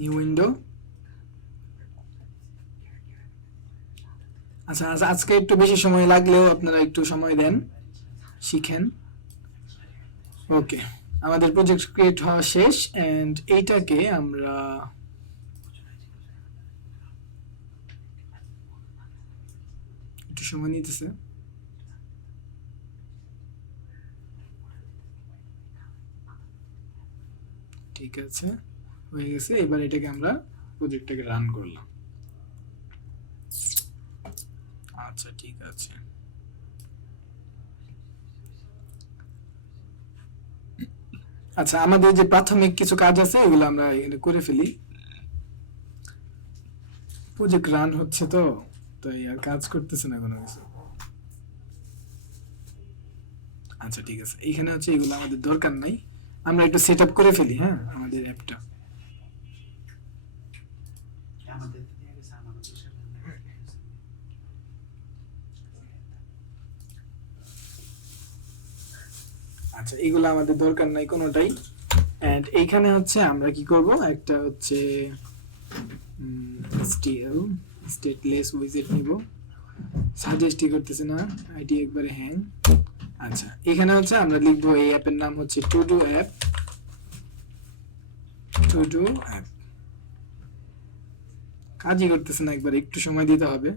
New window. আচ্ছা আজকে একটু বেশি সময় লাগলেও আপনারা একটু সময় দেন, শিখেন। ওকে, আমাদের প্রজেক্ট ক্রিয়েট হওয়া শেষ। এন্ড এইটাকে আমরা একটু সময় নিতেছে। ঠিক আছে, হয়ে গেছে। এবার এটাকে আমরা প্রজেক্টটাকে রান করলাম। আচ্ছা ঠিক আছে। আচ্ছা, আমাদের যে প্রাথমিক কিছু কাজ আছে এগুলো আমরা এখানে করে ফেলি। প্রজেক্ট রান হচ্ছে তো, তাই আর কাজ করতেছে না কোনো কিছু। আচ্ছা ঠিক আছে, এখানে হচ্ছে এগুলো আমাদের দরকার নাই, আমরা একটু সেট আপ করে ফেলি। হ্যাঁ, আমাদের অ্যাপটা আচ্ছা, এগুলো আমাদের দরকার নাই কোনোটাই। এন্ড এইখানে হচ্ছে আমরা কি করব, একটা হচ্ছে স্টেটলেস উইজেট নিব। সাজেস্টই করতেছে না, আইডি একবারে হ্যাং। আচ্ছা, এখানে হচ্ছে আমরা লিখবো এই অ্যাপের নাম হচ্ছে টু ডু অ্যাপ। কাজই করতেছে না, একবার একটু সময় দিতে হবে।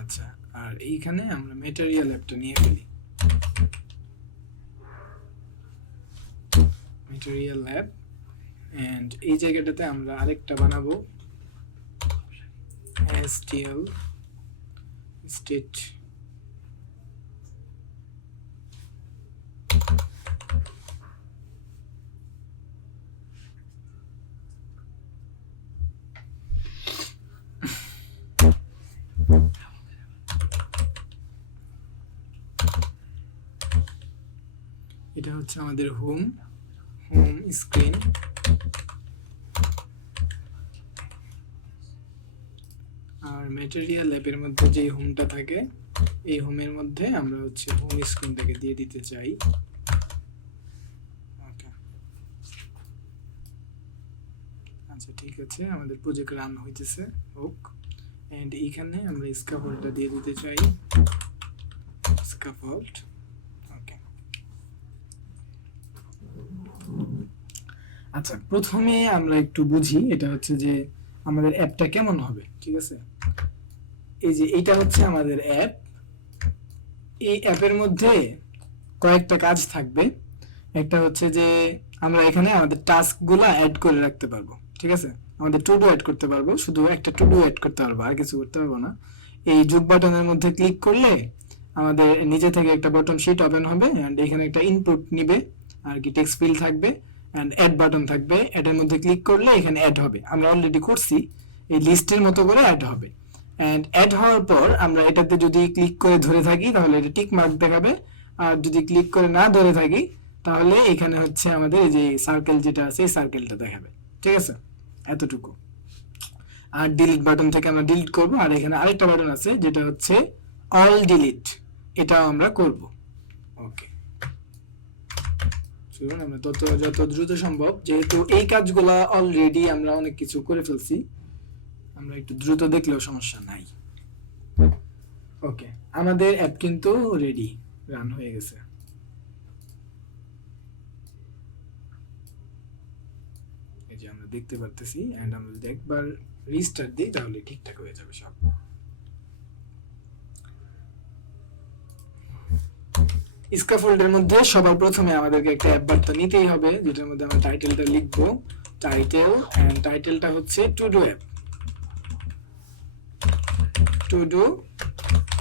আচ্ছা, আর এইখানে আমরা ম্যাটেরিয়াল অ্যাপটা নিয়ে ফেলি। Material app. এন্ড এই জায়গাটাতে আমরা আরেকটা বানাবো, STL স্টেট। এটা হচ্ছে আমাদের হোম স্ক্রিন। আর ম্যাটেরিয়াল অ্যাপের মধ্যে যে হোমটা থাকে, এই হোমের মধ্যে আমরা হচ্ছে হোম স্ক্রিনটাকে দিয়ে দিতে চাই। ওকে, আচ্ছা ঠিক আছে, আমাদের প্রজেক্ট রান হইতেছে, হোক। এন্ড এইখানে আমরা স্ক্যাফোল্ডটা দিয়ে দিতে চাই। স্ক্যাফোল্ড। ওকে, আচ্ছা প্রথমে আমরা একটু বুঝি এটা হচ্ছে যে আমাদের অ্যাপটা কেমন হবে, ঠিক আছে? এই যে এটা হচ্ছে আমাদের অ্যাপ। এই অ্যাপের মধ্যে কয়েকটা কাজ থাকবে। একটা হচ্ছে যে আমরা এখানে আমাদের টাস্কগুলো অ্যাড করে রাখতে পারবো, ঠিক আছে? আমাদের টু ডু অ্যাড করতে পারবো, শুধু একটা টু ডু অ্যাড করতে পারবো, আর কিছু করতে পারবো না। এই যোগ বাটনের মধ্যে ক্লিক করলে আমাদের নিজে থেকে একটা বাটন শিট ওপেন হবে, এন্ড এখানে একটা ইনপুট নিবে আর কি, টেক্সট ফিল্ড থাকবে এন্ড অ্যাড বাটন থাকবে। অ্যাড এর মধ্যে ক্লিক করলে এখানে অ্যাড হবে, আমরা অলরেডি করছি, এই লিস্টের মতো করে অ্যাড হবে। এন্ড অ্যাড হওয়ার পর আমরা এটাতে যদি ক্লিক করে ধরে থাকি তাহলে এটা টিক মার্ক দেখাবে, আর যদি ক্লিক করে না ধরে থাকি তাহলে এখানে হচ্ছে আমাদের এই যে সার্কেল যেটা আছে এই সার্কেলটা দেখাবে, ঠিক আছে? এতটুকু। আর ডিলিট বাটন থেকে আমরা ডিলিট করব, আর এখানে আরেকটা বাটন আছে যেটা হচ্ছে অল ডিলিট, এটাও আমরা করব। ওকে, চলুন আমরা যত দ্রুত সম্ভব, যেহেতু এই কাজগুলা অলরেডি আমরা অনেক কিছু করে ফেলছি, আমরা একটু দ্রুত দেখলেও সমস্যা নাই। ওকে, আমাদের অ্যাপ কিন্তু রেডি, রান হয়ে গেছে। এই যে আমরা দেখতে পারতেছি, এন্ড আমরা যদি একবার রিস্টার্ট দিই তাহলে ঠিকঠাক হয়ে যাবে সব। স্ক্যাফোল্ডের মধ্যে সবার প্রথমে আমাদেরকে একটা অ্যাপ বার্তা নিতেই হবে, যেটার মধ্যে আমরা টাইটেলটা লিখবো। টাইটেল, এন্ড টাইটেলটা হচ্ছে to do app, to do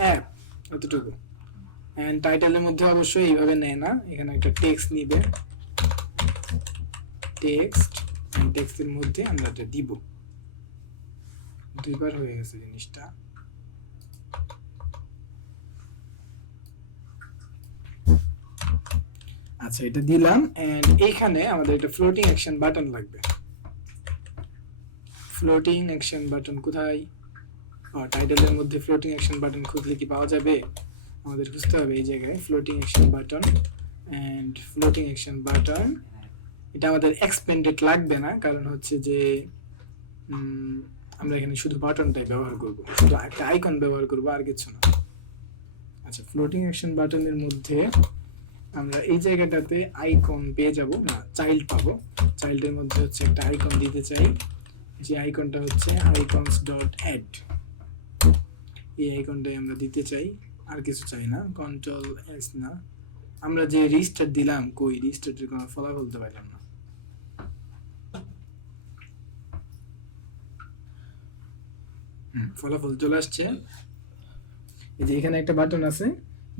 app, এতটুকু। এন্ড টাইটেলের মধ্যে অবশ্যই এইভাবে নেয় না, এখানে একটা টেক্সট নিবে, টেক্সট, এন্ড টেক্সটের মধ্যে আমরা এটা দিব। দুইবার হয়ে গেছে জিনিসটা। আচ্ছা, এটা দিলাম, এন্ড এইখানে আমাদের একটা ফ্লোটিং অ্যাকশন বাটন লাগবে। ফ্লোটিং অ্যাকশন বাটন কোথায়? টাইটেলের মধ্যে ফ্লোটিং অ্যাকশন বাটন খুঁজলে কি পাওয়া যাবে? আমাদের খুঁজতে হবে এই জায়গায় floating action button, and floating action button. এটা আমাদের এক্সপেন্ডেড লাগবে না, কারণ হচ্ছে যে আমরা এখানে শুধু বাটনটাই ব্যবহার করব, শুধু একটা আইকন ব্যবহার করব, আর কিছু না। আচ্ছা, ফ্লোটিং অ্যাকশন বাটনের মধ্যে আমরা এই জায়গাটাতে আইকন পেয়ে যাব, না চাইল্ড পাবো। চাইল্ডের মধ্যে হচ্ছে একটা আইকন দিতে চাই, যে আইকনটা হচ্ছে আইকনস ডট অ্যাড। এই আইকনটাই আমরা দিতে চাই, আর কিছু চাই না। কন্ট্রোল এস না, আমরা যে রিস্টার্ট দিলাম, কই রিস্টার্টের কোনো ফলাফল তো পাইলাম না। ফলাফল চলে আসছে। এই যে এখানে একটা বাটন আছে,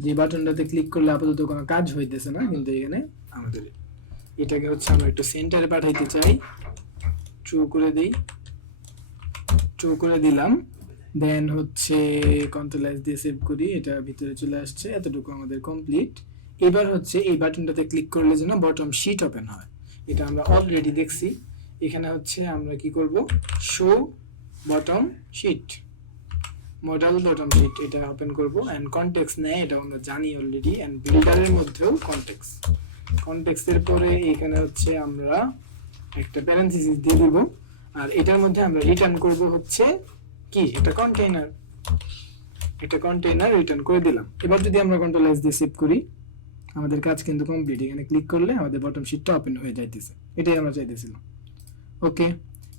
যে বাটনটাতে ক্লিক করলে আপাতত কোনো কাজ হইতেছে না, কিন্তু এখানে আমাদের এটাকে হচ্ছে আমরা একটু সেন্টারে পাঠাইতে চাই। ট্রু করে দেই, ট্রু করে দিলাম। দেন হচ্ছে কন্ট্রোল এস দিয়ে সেভ করি, এটা ভিতরে চলে আসছে। এতটুকু আমাদের কমপ্লিট। এবার হচ্ছে এই বাটনটাতে ক্লিক করলে যেন বটম শিট ওপেন হয়, এটা আমরা অলরেডি দেখছি। এখানে হচ্ছে আমরা কি করব, show bottom sheet, modal bottom sheet, এটা ওপেন করব। এন্ড কনটেক্সট নেয়, এটা আমরা জানি অলরেডি। এন্ড বিল্ডারের মধ্যেও কনটেক্সট, কনটেক্সটের পরে এখানে হচ্ছে আমরা একটা প্যারেনথেসিস দিয়ে দিব, আর এটার মধ্যে আমরা রিটার্ন করব হচ্ছে কি, একটা কন্টেইনার। একটা কন্টেইনার রিটার্ন করে দিলাম। এবার যদি আমরা কন্ট্রোল এস দিয়ে সেভ করি, আমাদের কাজ কিন্তু কমপ্লিট। এখানে ক্লিক করলে আমাদের বটম শিটটা ওপেন হয়ে যাইতেছে, এটাই আমরা চাইতেছিলাম। ওকে,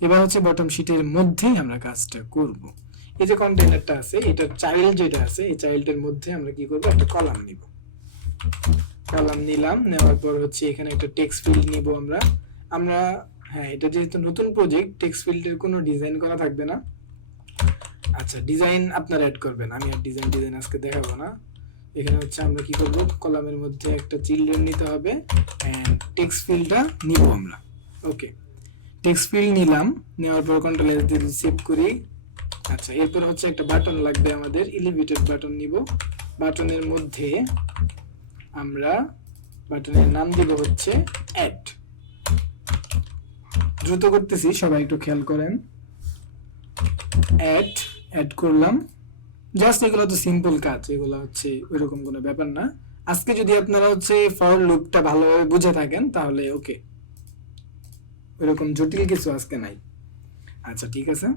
এবার হচ্ছে বটম শিটের মধ্যেই আমরা কাজটা করব। এই যে কন্টেইনারটা আছে, এটা চাইল্ড যেটা আছে, এই চাইল্ডের মধ্যে আমরা কি করব, একটা কলাম নিব। কলাম নিলাম, নেওয়ার পর হচ্ছে এখানে একটা টেক্সট ফিল্ড নিব আমরা। হ্যাঁ, এটা যেহেতু নতুন প্রজেক্ট, টেক্সট ফিল্ডের কোনো ডিজাইন করা থাকবে না। আচ্ছা, ডিজাইন আপনারা অ্যাড করবেন, আমি আর ডিজাইন আজকে দেখাবো না। এখানে হচ্ছে আমরা কি করব, কলামের মধ্যে একটা চিলড্রেন নিতে হবে, এন্ড টেক্সট ফিল্ডটা নিব আমরা। ওকে, টেক্সট ফিল্ড নিলাম, নেওয়ার পর কন্ট্রোল এস দিয়ে সেভ করি। আচ্ছা, এরপর হচ্ছে একটা বাটন লাগবে আমাদের, এলিভেটেড বাটন নিব। বাটনের মধ্যে আমরা বাটনের নাম দিব হচ্ছে অ্যাড। দ্রুত করতেছি, সবাই একটু খেয়াল করেন। অ্যাড করলাম। জাস্ট এগুলো তো সিম্পল কাজ, এগুলো হচ্ছে ওইরকম কোনো ব্যাপার না। আজকে যদি আপনারা হচ্ছে ফর লুপটা ভালোভাবে বুঝে থাকেন তাহলে ওকে, ওইরকম জটিল কিছু আজকে নাই। আচ্ছা, ঠিক আছে।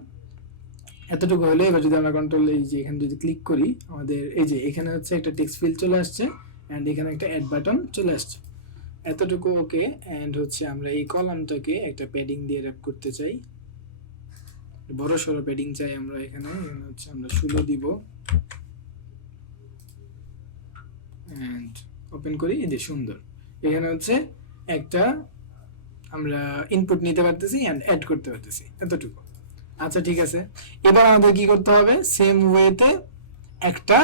এতটুকু হলে এবার যদি আমরা কন্ট্রোল এই যে এখানে যদি ক্লিক করি আমাদের এই যে এখানে হচ্ছে একটা টেক্সট ফিল্ড চলে আসছে এন্ড এখানে একটা অ্যাড বাটন চলে আসছে। এতটুকু ওকে। এন্ড হচ্ছে আমরা এই কলামটাকে একটা প্যাডিং দিয়ে র‍্যাপ করতে চাই, বড় সরো প্যাডিং চাই আমরা এখানে হচ্ছে আমরা 16 দিব এন্ড ওপেন করি। এই যে সুন্দর এখানে হচ্ছে একটা আমরা ইনপুট নিতে পারতেছি এন্ড অ্যাড করতে পারতেছি এতটুকু। আচ্ছা ঠিক আছে, এবার আমাদের কি করতে হবে, সেম ওয়েতে একটা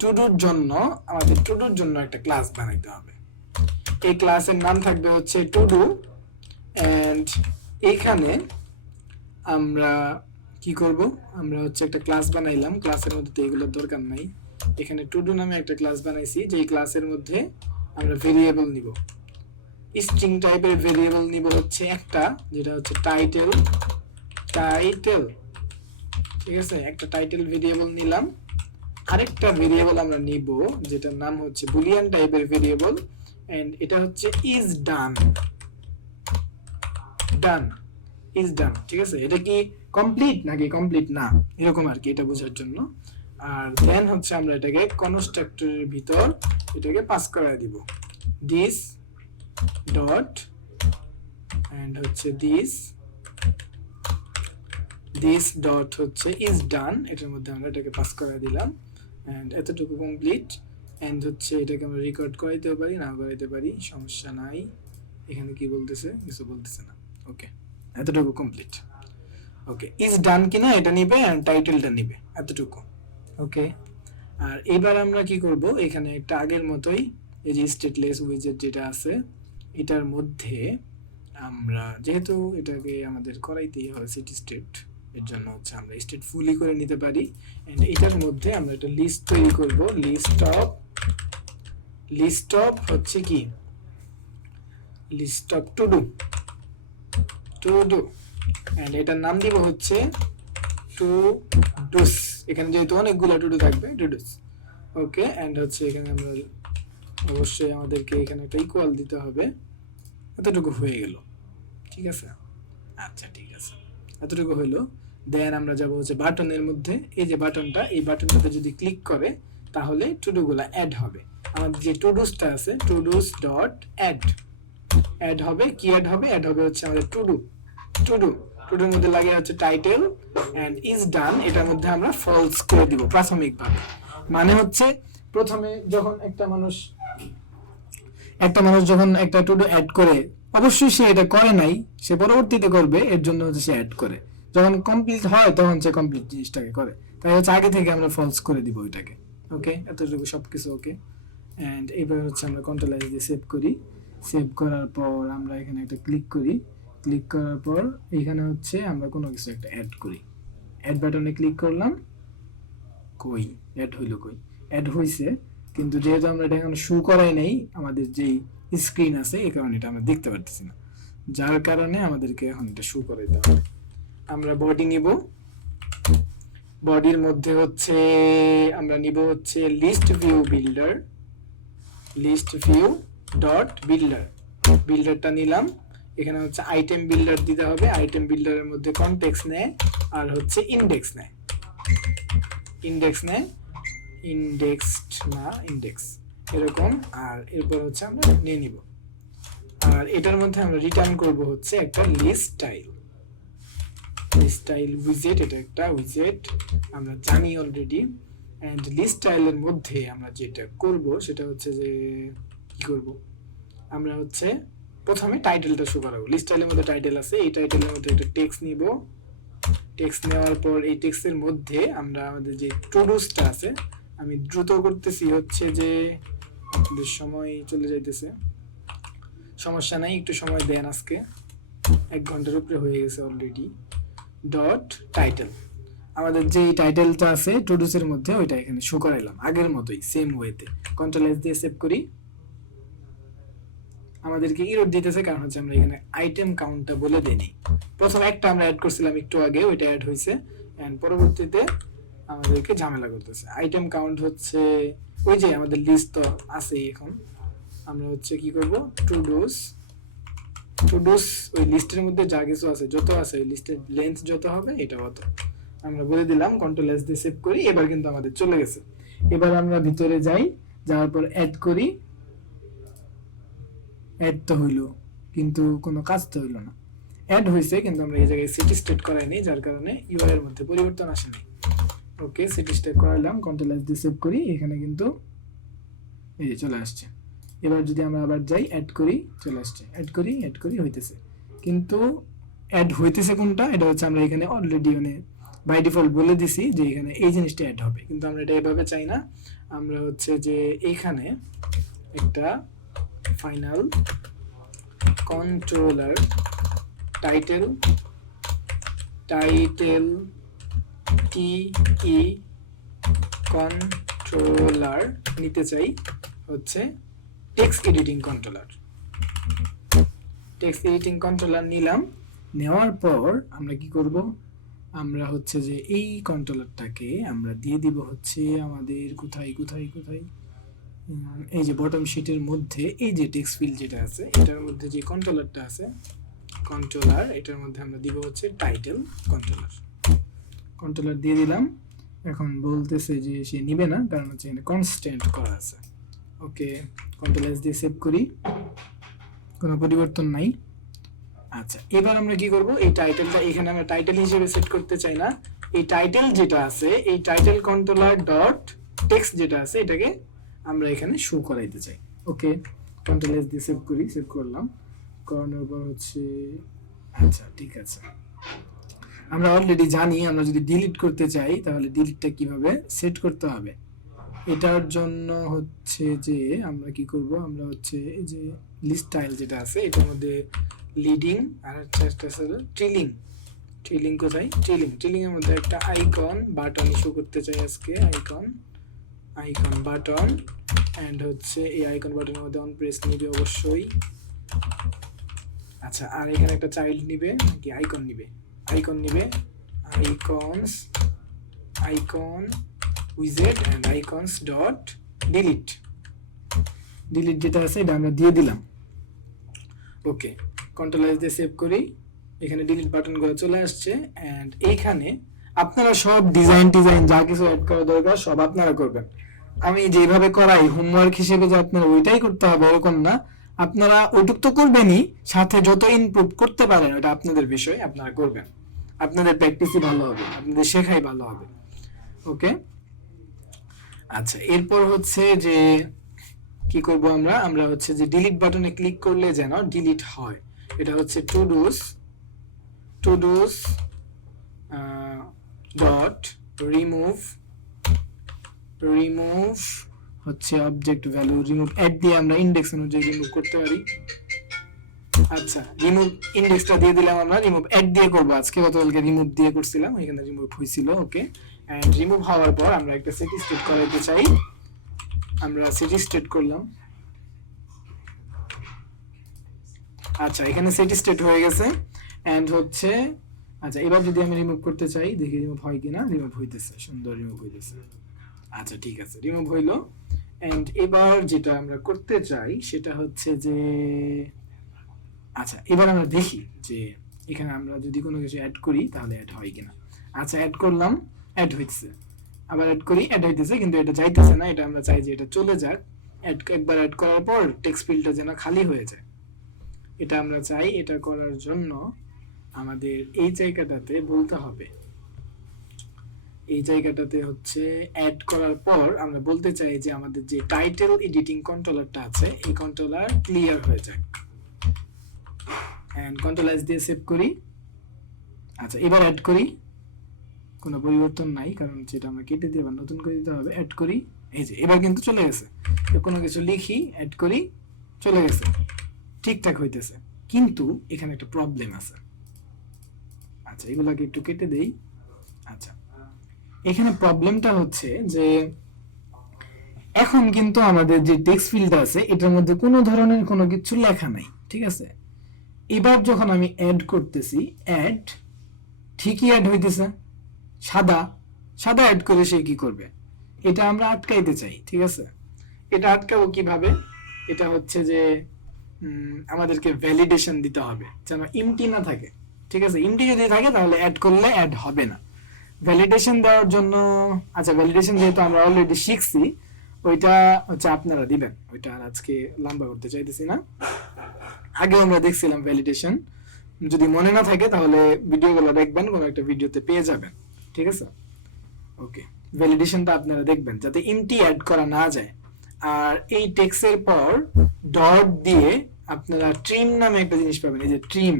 টুডুর জন্য আমাদের টুডুর জন্য একটা ক্লাস বানাইতে হবে। এই ক্লাসের নাম থাকবে হচ্ছে টুডু এন্ড এখানে আমরা কি করব, আমরা হচ্ছে একটা ক্লাস বানাইলাম, ক্লাসের মধ্যে তো এগুলোর দরকার নাই। এখানে টুডু নামে একটা ক্লাস বানাইছি, যেই ক্লাসের মধ্যে আমরা ভেরিয়েবল নিব, স্ট্রিং টাইপের ভেরিয়েবল নিব হচ্ছে একটা, যেটা হচ্ছে টাইটেল। ঠিক আছে, একটা টাইটেল ভেরিয়েবল নিলাম। আরেকটা ভেরিয়েবল আমরা নিব যেটার নাম হচ্ছে বুলিয়ান টাইপের ভেরিয়েবল এন্ড এটা হচ্ছে ইজ ডান। ঠিক আছে, এটা কি কমপ্লিট নাকি কমপ্লিট না এরকম আর কি, এটা বোঝার জন্য। আর দেন হচ্ছে আমরা এটাকে কনস্ট্রাক্টরের ভিতর এটাকে পাস করায় দিব, দিস ডট এন্ড হচ্ছে দিস ডট হচ্ছে ইজ ডান, এটার মধ্যে আমরা এটাকে পাস করে দিলাম এন্ড এতটুকু কমপ্লিট। এন্ড হচ্ছে এটাকে আমরা রেকর্ড করাইতেও পারি না করাইতে পারি, সমস্যা নাই। এখানে কি বলতেছে, কিছু বলতেছে না। ওকে, এতটুকু কমপ্লিট। ওকে, ইজ ডান কিনা এটা নিবে এন্ড টাইটেলটা নিবে এতটুকু। ওকে, আর এবার আমরা কি করব, এখানে একটা আগের মতোই এই যে স্টেটলেস উইজেট যেটা আছে এটার মধ্যে আমরা যেহেতু এটাকে আমাদের করাইতেই হবে সিটি স্টেট, এর জন্য হচ্ছে আমরা স্টেট ফুলি করে নিতে পারি এন্ড এটার মধ্যে আমরা একটা লিস্ট তৈরি করব, লিস্ট অফ হচ্ছে কি, list of to do and এটার নাম দিব হচ্ছে টু ডুস। এখানে যেহেতু অনেকগুলো টু ডু থাকবে, টু ডুস। ওকে, এন্ড হচ্ছে এখানে আমরা অবশ্যই আমাদেরকে এখানে একটা ইকুয়াল দিতে হবে। এতটুকু হয়ে গেল, ঠিক আছে। আচ্ছা ঠিক আছে, এতটুকু হইলো। দেন আমরা যাব হচ্ছে বাটনের মধ্যে, এই যে বাটনটা, এই বাটনটাতে যদি ক্লিক করে তাহলে টুডু গুলা অ্যাড হবে। আমাদের যে টুডুসটা আছে টুডুস ডট অ্যাড হবে। কি অ্যাড হবে, অ্যাড হবে হচ্ছে আমাদের টুডুর মধ্যে লাগে হচ্ছে টাইটেল এন্ড ইজ ডান, এটার মধ্যে আমরা ফলস করে দিব প্রাথমিকভাবে। মানে হচ্ছে প্রথমে যখন একটা মানুষ যখন একটা টুডু অ্যাড করে, অবশ্যই সে এটা করে নাই, সে পরবর্তীতে করবে, এর জন্য হচ্ছে সে অ্যাড করে। যখন কমপ্লিট হয় তখন সে কমপ্লিট জিনিসটাকে করে, তাই হচ্ছে আগে থেকে আমরা ফলস করে দিব ওইটাকে। ওকে, এতটুকু সবকিছু ওকে। এন্ড এবার হচ্ছে আমরা কন্ট্রোল এস দিয়ে সেভ করি। সেভ করার পর আমরা এখানে একটা ক্লিক করি, ক্লিক করার পর এখানে হচ্ছে আমরা কোনো কিছু একটা অ্যাড করি। অ্যাড বাটনে ক্লিক করলাম, কই অ্যাড হইলো, কই অ্যাড হইছে, কিন্তু যেহেতু আমরা এটা এখন শো করাই নাই আমাদের যেই স্ক্রিন আছে, এই কারণে এটা আমরা দেখতে পারতেছি না, যার কারণে আমাদেরকে এখন এটা শো করে দিতে হবে। আমরা বডি নিব, বডির মধ্যে হচ্ছে আমরা নিব হচ্ছে লিস্ট ভিউ ডট বিল্ডারটা নিলাম। এখানে হচ্ছে আইটেম বিল্ডার দিতে হবে, আইটেম বিল্ডারের মধ্যে কনটেক্সট নেয় আর হচ্ছে ইনডেক্স এরকম। আর এরপর হচ্ছে আমরা নিয়ে নিব, আর এটার মধ্যে আমরা রিটার্ন করব হচ্ছে একটা লিস্ট স্টাইল উইজেট। এটা একটা উইজেট আমরা জানি অলরেডি। এন্ড লিস্ট স্টাইলের মধ্যে আমরা যেটা করব সেটা হচ্ছে যে কি করব, আমরা হচ্ছে প্রথমে টাইটেলটা শো করাবো। লিস্ট স্টাইলের মধ্যে টাইটেল আছে, এই টাইটেলের মধ্যে একটা টেক্সট নিব। টেক্সট নেওয়ার পর এই টেক্সটের মধ্যে আমরা আমাদের যে টুডুসটা আছে, আমি দ্রুত করতেছি হচ্ছে যে আপনাদের সময় চলে যাইতেছে, সমস্যা নাই, একটু সময় দেন, আজকে 1 ঘন্টার উপরে হয়ে গেছে অলরেডি। ডট টাইটেল, আমাদের যে টাইটেলটা আছে টুডুসের মধ্যে ওইটা এখানে শো করাইলাম আগের মতোই সেম ওয়েতে। কন্ট্রোল এস দিয়ে সেভ করি। আমাদেরকে এরর দিতেছে কারণ হচ্ছে আমরা এখানে আইটেম কাউন্টটা বলে দেইনি। প্রথম একটা আমরা অ্যাড করছিলাম একটু আগে, ওইটা অ্যাড হইছে এন্ড পরবর্তীতে আমাদেরকে ঝামেলা করতেছে। আইটেম কাউন্ট হচ্ছে ওই যে আমাদের লিস্ট তো আছে, এখন আমরা হচ্ছে কি করব, টুডুস ওই লিস্টের মধ্যে যা কিছু আছে, যত আছে ওই লিস্টের লেন্থ যত হবে এটা অত। আমরা বলে দিলাম, কন্ট্রোল এস দিয়ে সেভ করি। এবার কিন্তু আমাদের চলে গেছে। এবার আমরা ভিতরে যাই, যাওয়ার পর অ্যাড করি। অ্যাড তো হইলো, কিন্তু কোনো কাজ তো হইলো না। অ্যাড হয়েছে, কিন্তু আমরা এই জায়গায় সিটি স্টেট করাইনি, যার কারণে ইউআই এর মধ্যে পরিবর্তন আসেনি। ওকে, সিটি স্টেট করালাম, কন্ট্রোল এস দিয়ে সেভ করি। এখানে কিন্তু এই যে চলে আসছে। এবার যদি আমরা আবার যাই, অ্যাড করি, চলে আসছে। অ্যাড করি হইতেছে, কিন্তু অ্যাড হইতেছে কোনটা, এটা হচ্ছে আমরা এখানে অলরেডি মানে বাই ডিফল্ট বলে দিছি যে এখানে এই জিনিসটা অ্যাড হবে, কিন্তু আমরা এটা এভাবে চাই না। আমরা হচ্ছে যে এইখানে একটা ফাইনাল কন্ট্রোলার টাইটেল টি ই কন্ট্রোলার নিতে চাই, হচ্ছে text editing controller. Text editing controller নিলাম। নেওয়ার পর আমরা কি করব, আমরা হচ্ছে যে এই কন্ট্রোলারটাকে আমরা দিয়ে দিব হচ্ছে আমাদের কোথায় এই যে বটম শিটের মধ্যে এই যে টেক্সট ফিল্ড যেটা আছে, এটার মধ্যে যে কন্ট্রোলারটা আছে, কন্ট্রোলার, এটার মধ্যে আমরা দিব হচ্ছে টাইটেল কন্ট্রোলার দিয়ে দিলাম। এখন বলতেছে যে সে নিবে না, কারণ হচ্ছে এখানে কনস্ট্যান্ট করা আছে। ওকে, কন্ট্রোল এস দিয়ে সেভ করি, কোনো পরিবর্তন নাই। আচ্ছা, এবার আমরা কি করব, এই টাইটেলটা এখানে আমরা টাইটেল হিসেবে সেট করতে চাই না। এই টাইটেল যেটা আছে, এই টাইটেল কন্ট্রোলার ডট টেক্সট যেটা আছে, এটাকে আমরা এখানে শো করাইতে চাই। ওকে, কন্ট্রোল এস দিয়ে সেভ করি, সেভ করলাম। করানোর পর হচ্ছে আচ্ছা ঠিক আছে, আমরা অলরেডি জানি আমরা যদি ডিলিট করতে চাই তাহলে ডিলিটটা কিভাবে সেট করতে হবে। এটার জন্য হচ্ছে যে আমরা কি করব, আমরা হচ্ছে এই যে লিস্ট স্টাইল যেটা আছে, এটার মধ্যে লিডিং আর একটা হলো ট্রিলিং কোথায়, ট্রিলিং এর মধ্যে একটা আইকন বাটন ইস্যু করতে চাই আজকে। আইকন বাটন, এন্ড হচ্ছে এই আইকন বাটনের মধ্যে অন প্রেস নিবে অবশ্যই। আচ্ছা, আর এখানে একটা চাইল্ড নিবে নাকি আইকন নিবে, আইকন উইজেট এন্ড আইকনস ডট ডিলিট যেটা আছে এটা আমরা দিয়ে দিলাম। ওকে, কন্ট্রোল এস দিয়ে সেভ করি। এখানে ডিলিট বাটন গুলো চলে আসছে। এন্ড এইখানে আপনারা সব ডিজাইন যা কিছু অ্যাড করা দরকার সব আপনারা করবেন। আমি যেভাবে করাই হোমওয়ার্ক হিসেবে যে আপনারা ওইটাই করতে হবে এরকম না, আপনারা ওইটুক তো করবেনই, সাথে যত ইমপ্রুভ করতে পারেন ওটা আপনাদের বিষয়, আপনারা করবেন। আপনাদের প্র্যাকটিসই ভালো হবে, আপনাদের শেখাই ভালো হবে। ওকে, আচ্ছা, এরপর হচ্ছে যে কি করব, আমরা হচ্ছে যে ডিলিট বাটনে ক্লিক করলে যেন ডিলিট হয়, এটা হচ্ছে টু ডুস ডট রিমুভ হচ্ছে অবজেক্ট ভ্যালু রিমুভ অ্যাড দিয়ে আমরা ইনডেক্স অনুযায়ী রিমুভ করতে পারি। আচ্ছা, রিমুভ ইনডেক্সটা দিয়ে দিলাম, আমরা রিমুভ অ্যাড দিয়ে করব আজকে, গতকালকে রিমুভ দিয়ে করছিলাম, এখানে রিমুভ হয়েছিল। ওকে, এন্ড রিমুভ হওয়ার পর আমরা একটা সিটি স্টেট করাইতে চাই, আমরা সিটি স্টেট করলাম। আচ্ছা, এখানে সিটি স্টেট হয়ে গেছে। এন্ড হচ্ছে আচ্ছা, এবার যদি আমি রিমুভ করতে চাই, দেখি রিমুভ হয় কিনা। রিমুভ হইতেছে, সুন্দর রিমুভ হইতেছে। আচ্ছা ঠিক আছে, রিমুভ হইলো। এন্ড এবার যেটা আমরা করতে চাই সেটা হচ্ছে যে আচ্ছা, এবার আমরা দেখি যে এখানে আমরা যদি কোনো কিছু অ্যাড করি তাহলে অ্যাড হয় কিনা। আচ্ছা, অ্যাড করলাম, অ্যাড হইতেছে, আবার অ্যাড করি, অ্যাড হইতেছে, কিন্তু এটা যাইতেছে না। এটা আমরা চাই যে এটা চলে যাক। একবার অ্যাড করার পর টেক্সট ফিল্ডটা যেন খালি হয়ে যায়, এটা আমরা চাই। এটা করার জন্য আমাদের এই জায়গাটাতে বলতে হবে, এই জায়গাটাতে হচ্ছে অ্যাড করার পর আমরা বলতে চাই যে আমাদের যে টাইটেল এডিটিং কন্ট্রোলারটা আছে, এই কন্ট্রোলার ক্লিয়ার হয়ে যাক। এন্ড কন্ট্রোল এস দিয়ে সেভ করি। আচ্ছা, এবার অ্যাড করি, কোনো পরিবর্তন নাই, কারণ যেটা আমরা কেটে দিয়ে আবার নতুন করে দিতে হবে। অ্যাড করি, এই যে এবার কিন্তু চলে গেছে। কোনো কিছু লিখি, অ্যাড করি, চলে গেছে, ঠিকঠাক হইতেছে। কিন্তু এখানে একটা প্রবলেম আছে। আচ্ছা, এগুলাকে একটু কেটে দেই। আচ্ছা, এখানে প্রবলেমটা হচ্ছে যে এখন কিন্তু আমাদের যে টেক্সট ফিল্ড আছে এটার মধ্যে কোনো ধরনের কোনো কিছু লেখা নাই, ঠিক আছে। এবার যখন আমি অ্যাড করতেছি, অ্যাড ঠিকই অ্যাড হইতেছে, সাদা অ্যাড করে সে কি করবে, এটা আমরা আটকাইতে চাই, ঠিক আছে। এটা আটকাবো কিভাবে, এটা হচ্ছে যে আমাদেরকে ভ্যালিডেশন দিতে হবে যেন ইমটি না থাকে, ঠিক আছে। ইমটি যদি থাকে তাহলে অ্যাড করলে অ্যাড হবে না। ভ্যালিডেশন দেওয়ার জন্য, আচ্ছা ভ্যালিডেশন যেহেতু আমরা অলরেডি শিখছি, ওইটা হচ্ছে আপনারা দিবেন, ওইটা আর আজকে লম্বা করতে চাইতেছি না। আগে আমরা দেখছিলাম ভ্যালিডেশন, যদি মনে না থাকে তাহলে ভিডিওগুলো দেখবেন, কোনো একটা ভিডিওতে পেয়ে যাবেন, ঠিক আছে? ওকে, ভ্যালিডেশনটা আপনারা দেখবেন যাতে এমটি অ্যাড করা না যায়। আর এই টেক্সের পর ডট দিয়ে আপনারা ট্রিম নামে একটা জিনিস পাবেন, এই যে ট্রিম,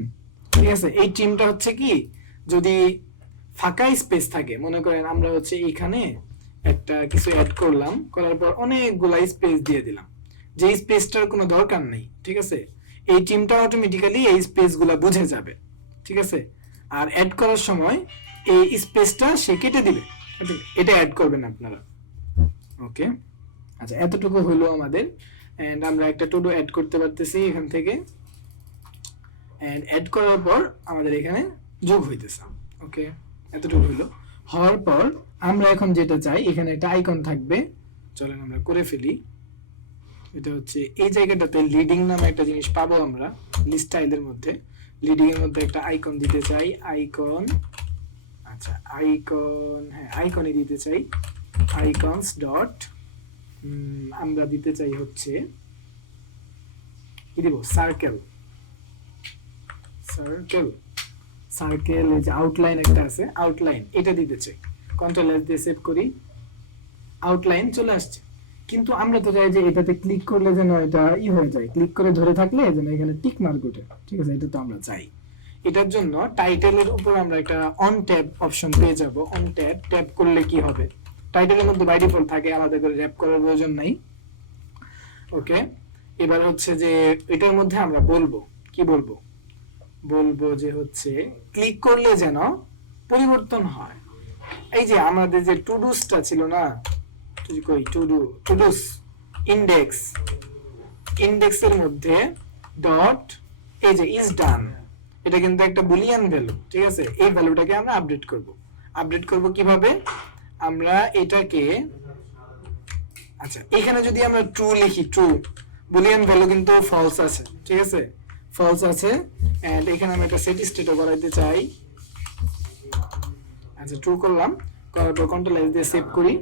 ঠিক আছে? এই ট্রিমটা হচ্ছে কি, যদি ফাঁকা স্পেস থাকে, মনে করেন আমরা হচ্ছে এইখানে একটা কিছু অ্যাড করলাম, করার পর অনেকগুলা স্পেস দিয়ে দিলাম, যে স্পেসটার কোনো দরকার নেই, ঠিক আছে? এই ট্রিমটা অটোমেটিক্যালি এই স্পেসগুলা বুঝে যাবে, ঠিক আছে? আর অ্যাড করার সময় এই স্পেসটা সে কেটে দিবে, এটা অ্যাড করবেন আপনারা। ওকে, আচ্ছা এতটুকু হলো আমাদের। এন্ড আমরা একটা টু ডু অ্যাড করতে পারতেছি এখান থেকে, এন্ড অ্যাড করার পর আমাদের এখানে যোগ হইতেছে। ওকে, এতটুকু হলো। হওয়ার পর আমরা এখন যেটা চাই, এখানে একটা আইকন থাকবে, চলেন আমরা করে ফেলি। এটা হচ্ছে এই জায়গাটাতে লিডিং নামে একটা জিনিস পাবো আমরা লিস্ট স্টাইলের মধ্যে। লিডিং এর মধ্যে একটা আইকন দিতে চাই, আইকন, আচ্ছা আইকন, হ্যাঁ আইকনই দিতে চাই, আইকনস ডট, আমরা দিতে চাই হচ্ছে কি দিব, সার্কেল, সার্কেল, সার্কেল, এই যে আউটলাইন একটা আছে, আউটলাইন এটা দিতে চাই। কন্ট্রোল এস দিয়ে সেভ করি, আউটলাইন চলে আসছে। কিন্তু আমরা তো চাই যে এটাতে ক্লিক করলে যেন এটা হয়ে যায়, ক্লিক করে ধরে থাকলে যেন এখানে টিক মার্ক ওঠে, ঠিক আছে? এটা তো আমরা চাই। এটার জন্য টাইটেলের উপর আমরা একটা অন ট্যাব অপশন পেয়ে যাব। অন ট্যাব, ট্যাব করলে কি হবে, টাইটেলের মধ্যে বাই ডিফল্ট থাকে, আলাদা করে ট্যাব করার প্রয়োজন নাই। ওকে, এবার হচ্ছে যে এটার মধ্যে আমরা বলবো কি, বলবো যে হচ্ছে ক্লিক করলে যেন পরিবর্তন হয়। এই যে আমাদের যে টু ডুসটা ছিল না, কই টু ডুস ইনডেক্স, ইনডেক্সের মধ্যে ডট, এই যে ইজ ডান, এটা কিন্তু একটা বুলিয়ান ভ্যালু, ঠিক আছে? এই ভ্যালুটাকে আমরা আপডেট করব। আপডেট করব কিভাবে, আমরা এটাকে, আচ্ছা এখানে যদি আমরা ট্রু লিখি, ট্রু, বুলিয়ান ভ্যালু কিন্তু ফলস আছে, ঠিক আছে? ফলস আছে। এন্ড এখানে আমি একটা সেট স্টেটও করাইতে চাই। আচ্ছা ট্রু করলাম, করার পর কন্ট্রোল এস দিয়ে সেভ করি,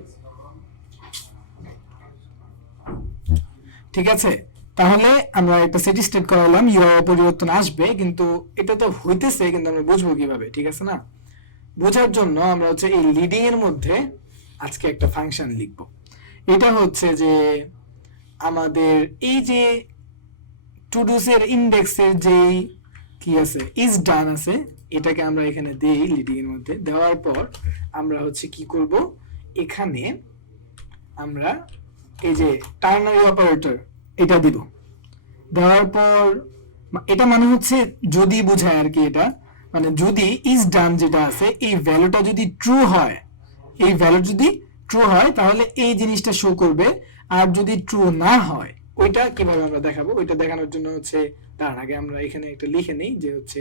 ঠিক আছে? তাহলে আমরা একটা সেট স্টেট করালাম, ইউআই পরিবর্তন আসবে, কিন্তু এটা তো হইতেছে, কিন্তু আমরা বুঝবো কিভাবে, ঠিক আছে না? বোঝার জন্য আমরা হচ্ছে এই লিডিং এর মধ্যে আজকে একটা ফাংশন লিখব। এটা হচ্ছে যে আমাদের এই যে টু ডুস এর ইনডেক্সের যে কি আছে, ইজ ডান আছে, এটাকে আমরা এখানে দেই লিডিং এর মধ্যে। দেওয়ার পর আমরা হচ্ছে কি করব, এখানে আমরা এই যে টার্নারি অপারেটর এটা দিব। দেওয়ার পর এটা মানে হচ্ছে যদি বোঝায় আর কি, এটা মানে যদি ইজ ডান যেটা আছে এই ভ্যালুটা যদি ট্রু হয়, এই ভ্যালু যদি ট্রু হয় তাহলে এই জিনিসটা শো করবে। আর যদি ট্রু না হয়, ওইটা কিভাবে আমরা দেখাবো, ওইটা দেখানোর জন্য হচ্ছে তার আগে আমরা এখানে একটা লিখে নেই যে হচ্ছে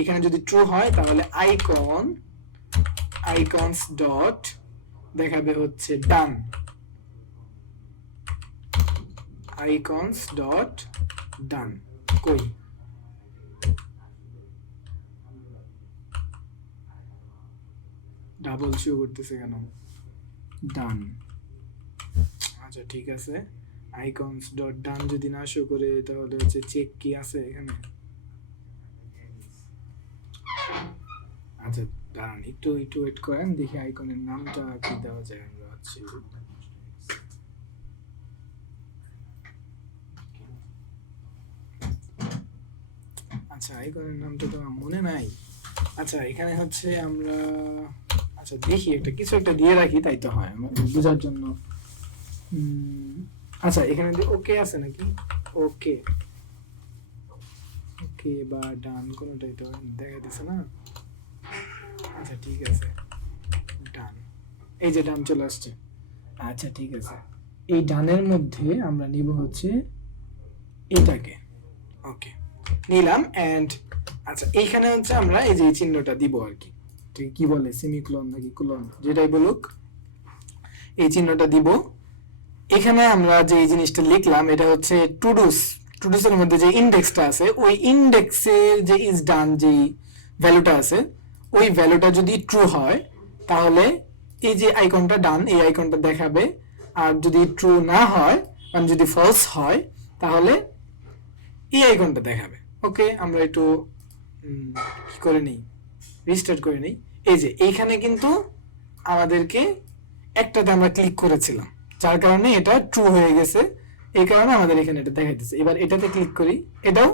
এখানে যদি ট্রু হয় তাহলে আইকন, আইকনস ডট দেখাবে হচ্ছে ডান, আইকনস ডট ডান, কই ডাবল শো করতেছে কেন, ডান, আচ্ছা ঠিক আছে। আইকনস ডট ডান যদি না শো করে তাহলে হচ্ছে চেক কি আছে এখানে, আচ্ছা দাঁড়ান একটু ওয়েট করেন, দেখি আইকনের নামটা কি দেওয়া যায়। আমরা হচ্ছে আচ্ছা আইকনের নামটা তো আমার মনে নাই। আচ্ছা এখানে হচ্ছে আমরা, আচ্ছা দেখি একটা কিছু একটা দিয়ে রাখি, তাই তো হয় বোঝার জন্য। আচ্ছা এখানে ওকে আছে নাকি, ওকে, ওকে বা ডান কোনটাই তো দেখা দিছে না। আচ্ছা ঠিক আছে, ডান, এই যে ডান চলে আসছে। আচ্ছা ঠিক আছে, এই ডানের মধ্যে আমরা নিব হচ্ছে এটাকে, ওকে নিলাম। এন্ড আচ্ছা এইখানে হচ্ছে আমরা এই যে চিহ্নটা দিব আর কি, ঠিক কি বলে সেমিকোলন নাকি কোলন যেটাই বলুক, এই চিহ্নটা দিব। এখানে আমরা যে এই জিনিসটা লিখলাম এটা হচ্ছে টুডুস, টুডুসের মধ্যে যে ইনডেক্সটা আছে ওই ইনডেক্সে যে ইজ ডান যে ভ্যালুটা আছে ওই ভ্যালুটা যদি ট্রু হয় তাহলে এই যে আইকনটা ডান, এই আইকনটা দেখাবে। আর যদি ট্রু না হয়, মানে যদি ফলস হয়, তাহলে এই আইকনটা দেখাবে। ওকে, আমরা একটু কি করে নিই, রিস্টার্ট করে নিই। এই যে এইখানে কিন্তু আমাদেরকে একটাতে আমরা ক্লিক করেছিলাম, যার কারণে এটা ট্রু হয়ে গেছে। এই কারণে আমাদের এখানে এটা দেখাইতেছে। এবার এটাতে ক্লিক করি, এটাও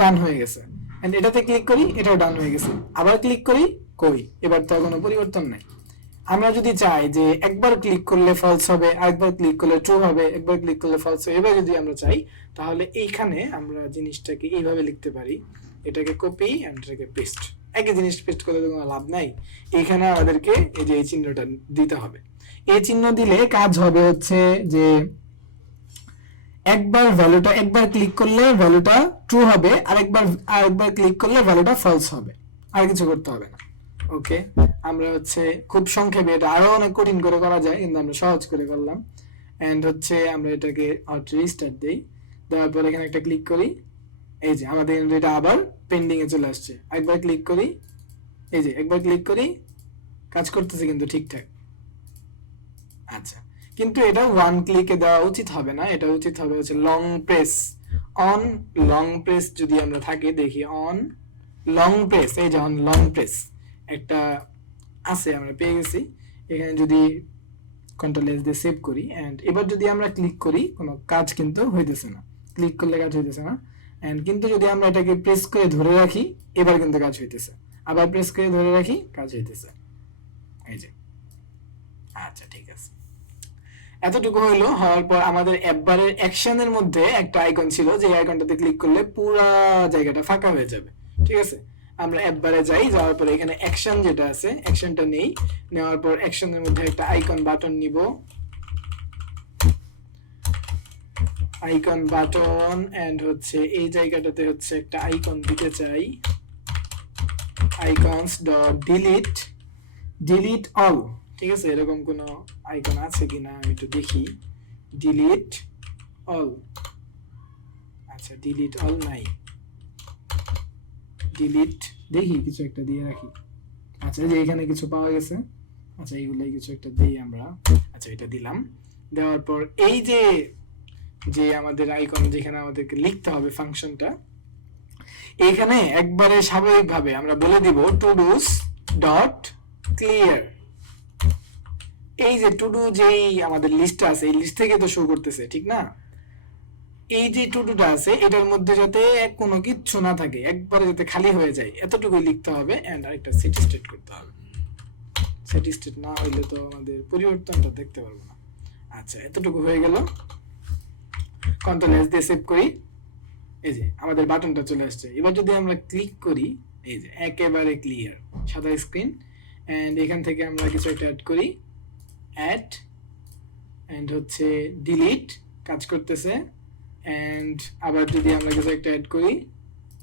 ডান হয়ে গেছে। এন্ড এটাতে ক্লিক করি, এটাও ডান হয়ে গেছে। আবার ক্লিক করি, কই, এবার তো কোনো পরিবর্তন নাই। আমরা যদি চাই যে একবার ক্লিক করলে ফলস হবে, আরেকবার ক্লিক করলে ট্রু হবে, একবার ক্লিক করলে ফলস হবে, এবার যদি আমরা চাই, তাহলে এইখানে আমরা জিনিসটাকে এইভাবে লিখতে পারি। এটাকে কপি এন্ড এটাকে পেস্ট। একই জিনিস পেস্ট করলে তো কোনো লাভ নাই। এখানে আমাদেরকে এই যে এই চিহ্নটা দিতে হবে। এই চিহ্ন দিলে কাজ হবে হচ্ছে যে একবার ভ্যালুটা, একবার ক্লিক করলে ভ্যালুটা ট্রু হবে, আরেকবার ক্লিক করলে ভ্যালুটা ফলস হবে। আর কিছু করতে হবে না। ওকে, আমরা হচ্ছে খুব সংক্ষেপে, এটা আরো অনেক কঠিন করে করা যায়, কিন্তু আমরা সহজ করে করলাম। এন্ড হচ্ছে আমরা এটাকে রিস্টার্ট দেই, দেওয়ার পর এখানে একটা ক্লিক করি। এই যে আমাদের এটা আবার পেন্ডিং এ চলে আসছে। একবার ক্লিক করি, এই যে একবার ক্লিক করি, কাজ করতেছে কিন্তু ঠিকঠাক। আচ্ছা, কিন্তু এটা ওয়ান ক্লিকে দেওয়া উচিত হবে না, এটা উচিত হবে হচ্ছে long press. On long press যদি আমরা থাকি, দেখি অন লং প্রেস, এই যে অন লং প্রেস একটা আছে, আমরা পেয়ে গেছি। এখানে যদি কন্ট্রোল এস দিয়ে সেভ করি, এন্ড এবার যদি আমরা ক্লিক করি, কোনো কাজ কিন্তু হইতেছে না, ক্লিক করলে কাজ হইতেছে না। এন্ড কিন্তু যদি আমরা এটাকে প্রেস করে ধরে রাখি, এবার কিন্তু কাজ হইতেছে। আবার প্রেস করে ধরে রাখি, কাজ হইতেছে। এই যে, আচ্ছা ঠিক আছে। এতটুকু হইলো। হওয়ার পর আমাদের অ্যাপবারের অ্যাকশনের মধ্যে একটা আইকন ছিল, যে আইকনটাতে ক্লিক করলে পুরো জায়গাটা ফাঁকা হয়ে যাবে। ঠিক আছে, আমরা অ্যাপবারে যাই, যাওয়ার পর এখানে অ্যাকশন যেটা আছে, অ্যাকশনটা নেই। নেওয়ার পর অ্যাকশনের মধ্যে একটা আইকন বাটন নিব, আইকন বাটন। এন্ড হচ্ছে এই জায়গাটাতে হচ্ছে একটা আইকন দিতে চাই, icons dot delete, delete all. ঠিক আছে, এরকম কোনো আইকন আছে কিনা আমি একটু দেখি। ডিলিট অল, আচ্ছা ডিলিট অল নাই, ডিলিট দেখি কিছু একটা দিয়ে রাখি। আচ্ছা, যে এখানে কিছু পাওয়া গেছে, আচ্ছা এইগুলাই কিছু একটা দেই আমরা। আচ্ছা এটা দিলাম। দেওয়ার পর এই যে যে আমাদের আইকন, যেখানে আমাদেরকে লিখতে হবে ফাংশনটা, এইখানে একবারে স্বাভাবিকভাবে আমরা বলে দিব টু ডুস ডট ক্লিয়ার। এই যে টু ডু যেই আমাদের লিস্ট আছে, এই লিস্ট থেকে তো শো করতেছে, ঠিক না? এই যে টু ডুটা আছে, এটার মধ্যে যাতে কোনো কিচ্ছু না থাকে, একবারে যাতে খালি হয়ে যায়, এতটুকুই লিখতে হবে। এন্ড আরেকটা সেট স্টেট করতে হবে। সেট স্টেট না হইলে তো আমাদের পরিবর্তনটা দেখতে পারবো না। আচ্ছা, এতটুকু হয়ে গেল। কন্ট্রোল এস দিয়ে সেভ করি। এই যে আমাদের বাটনটা চলে আসছে। এবার যদি আমরা ক্লিক করি, এই যে একেবারে ক্লিয়ার সাদা স্ক্রিন। এন্ড এখান থেকে আমরা কিছু একটা অ্যাড করি, অ্যাড, এন্ড হচ্ছে ডিলিট, কাজ করতেছে। এন্ড আবার যদি আমরা কিছু একটা অ্যাড করি,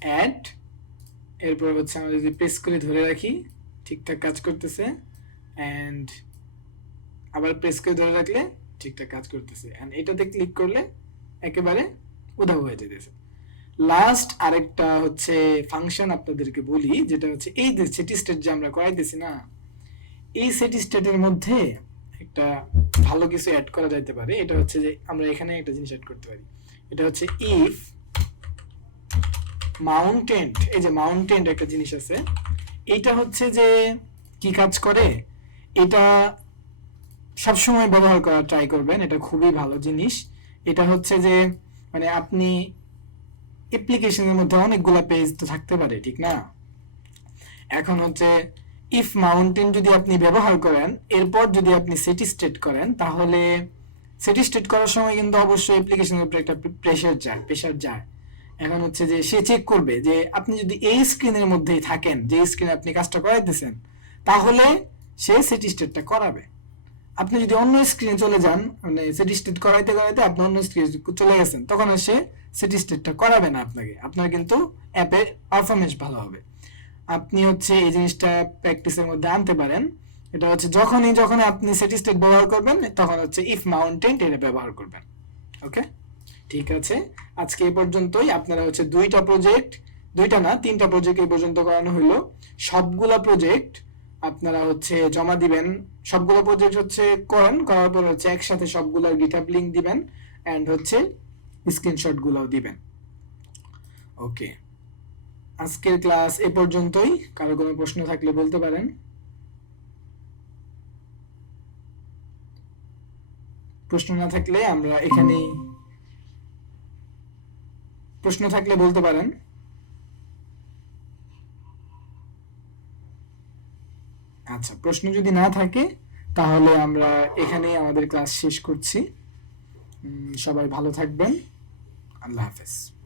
অ্যাড, এরপর হচ্ছে আমরা যদি প্রেস করে ধরে রাখি, ঠিকঠাক কাজ করতেছে। এন্ড আবার প্রেস করে ধরে রাখলে ঠিকঠাক কাজ করতেছে। এন্ড এটাতে ক্লিক করলে একেবারে উধাও হয়ে যেতেছে। লাস্ট আরেকটা হচ্ছে ফাংশন আপনাদেরকে বলি, যেটা হচ্ছে এই যে সেট স্টেট যে আমরা করাইতেছি না, এই সেট স্টেটের মধ্যে একটা ভালো কিছু অ্যাড করা যাইতে পারে। এটা হচ্ছে যে আমরা এখানে একটা জিনিস অ্যাড করতে পারি, এটা হচ্ছে ইফ মাউন্টেন। এই যে মাউন্টেন একটা জিনিস আছে, এটা হচ্ছে যে কি কাজ করে, এটা সবসময় ব্যবহার করার ট্রাই করবেন, এটা খুবই ভালো জিনিস। এটা হচ্ছে যে মানে আপনি অ্যাপ্লিকেশনের মধ্যে অনেকগুলা পেজ তো থাকতে পারে, ঠিক না? এখন হচ্ছে ইফ মাউন্টেন যদি আপনি ব্যবহার করেন, এরপর যদি আপনি সেট স্টেট করেন, তাহলে সেট স্টেট করার সময় কিন্তু অবশ্যই অ্যাপ্লিকেশনের উপরে একটা প্রেসার যায়। এখন হচ্ছে যে সে চেক করবে যে আপনি যদি এই স্ক্রিনের মধ্যেই থাকেন, যে স্ক্রিনে আপনি কাজটা করাইতেছেন, তাহলে সে সেট স্টেটটা করাবে। আপনি যদি অন্য স্ক্রিনে চলে যান, মানে সেট স্টেট করাইতে করাইতে আপনি অন্য স্ক্রিনে চলে গেছেন, তখন সে সেট স্টেটটা করাবে না আপনাকে। আপনার কিন্তু অ্যাপে পারফরমেন্স ভালো হবে। আপনি হচ্ছে এই জিনিসটা প্র্যাকটিসের মধ্যে আনতে পারেন। এটা হচ্ছে যখন আপনি সেট স্টেট ব্যবহার করবেন, তখন হচ্ছে ইফ মাউন্টেন এটা ব্যবহার করবেন। ওকে, ঠিক আছে, আজকে এই পর্যন্তই। আপনারা হচ্ছে তিনটা প্রজেক্ট এই পর্যন্ত করানো হলো। সবগুলা প্রজেক্ট আপনারা হচ্ছে জমা দিবেন। সবগুলো প্রজেক্ট হচ্ছে করার পর হচ্ছে একসাথে সবগুলোর গিটহাব লিংক দিবেন এন্ড হচ্ছে স্ক্রিনশট গুলোও দিবেন। ওকে, আজকের ক্লাস এ পর্যন্তই। কারো কোনো প্রশ্ন থাকলে বলতে পারেন। প্রশ্ন না থাকলে আমরা এখানেই, প্রশ্ন থাকলে বলতে পারেন। আচ্ছা, প্রশ্ন যদি না থাকে তাহলে আমরা এখানেই আমাদের ক্লাস শেষ করছি। সবাই ভালো থাকবেন। আল্লাহ হাফেজ।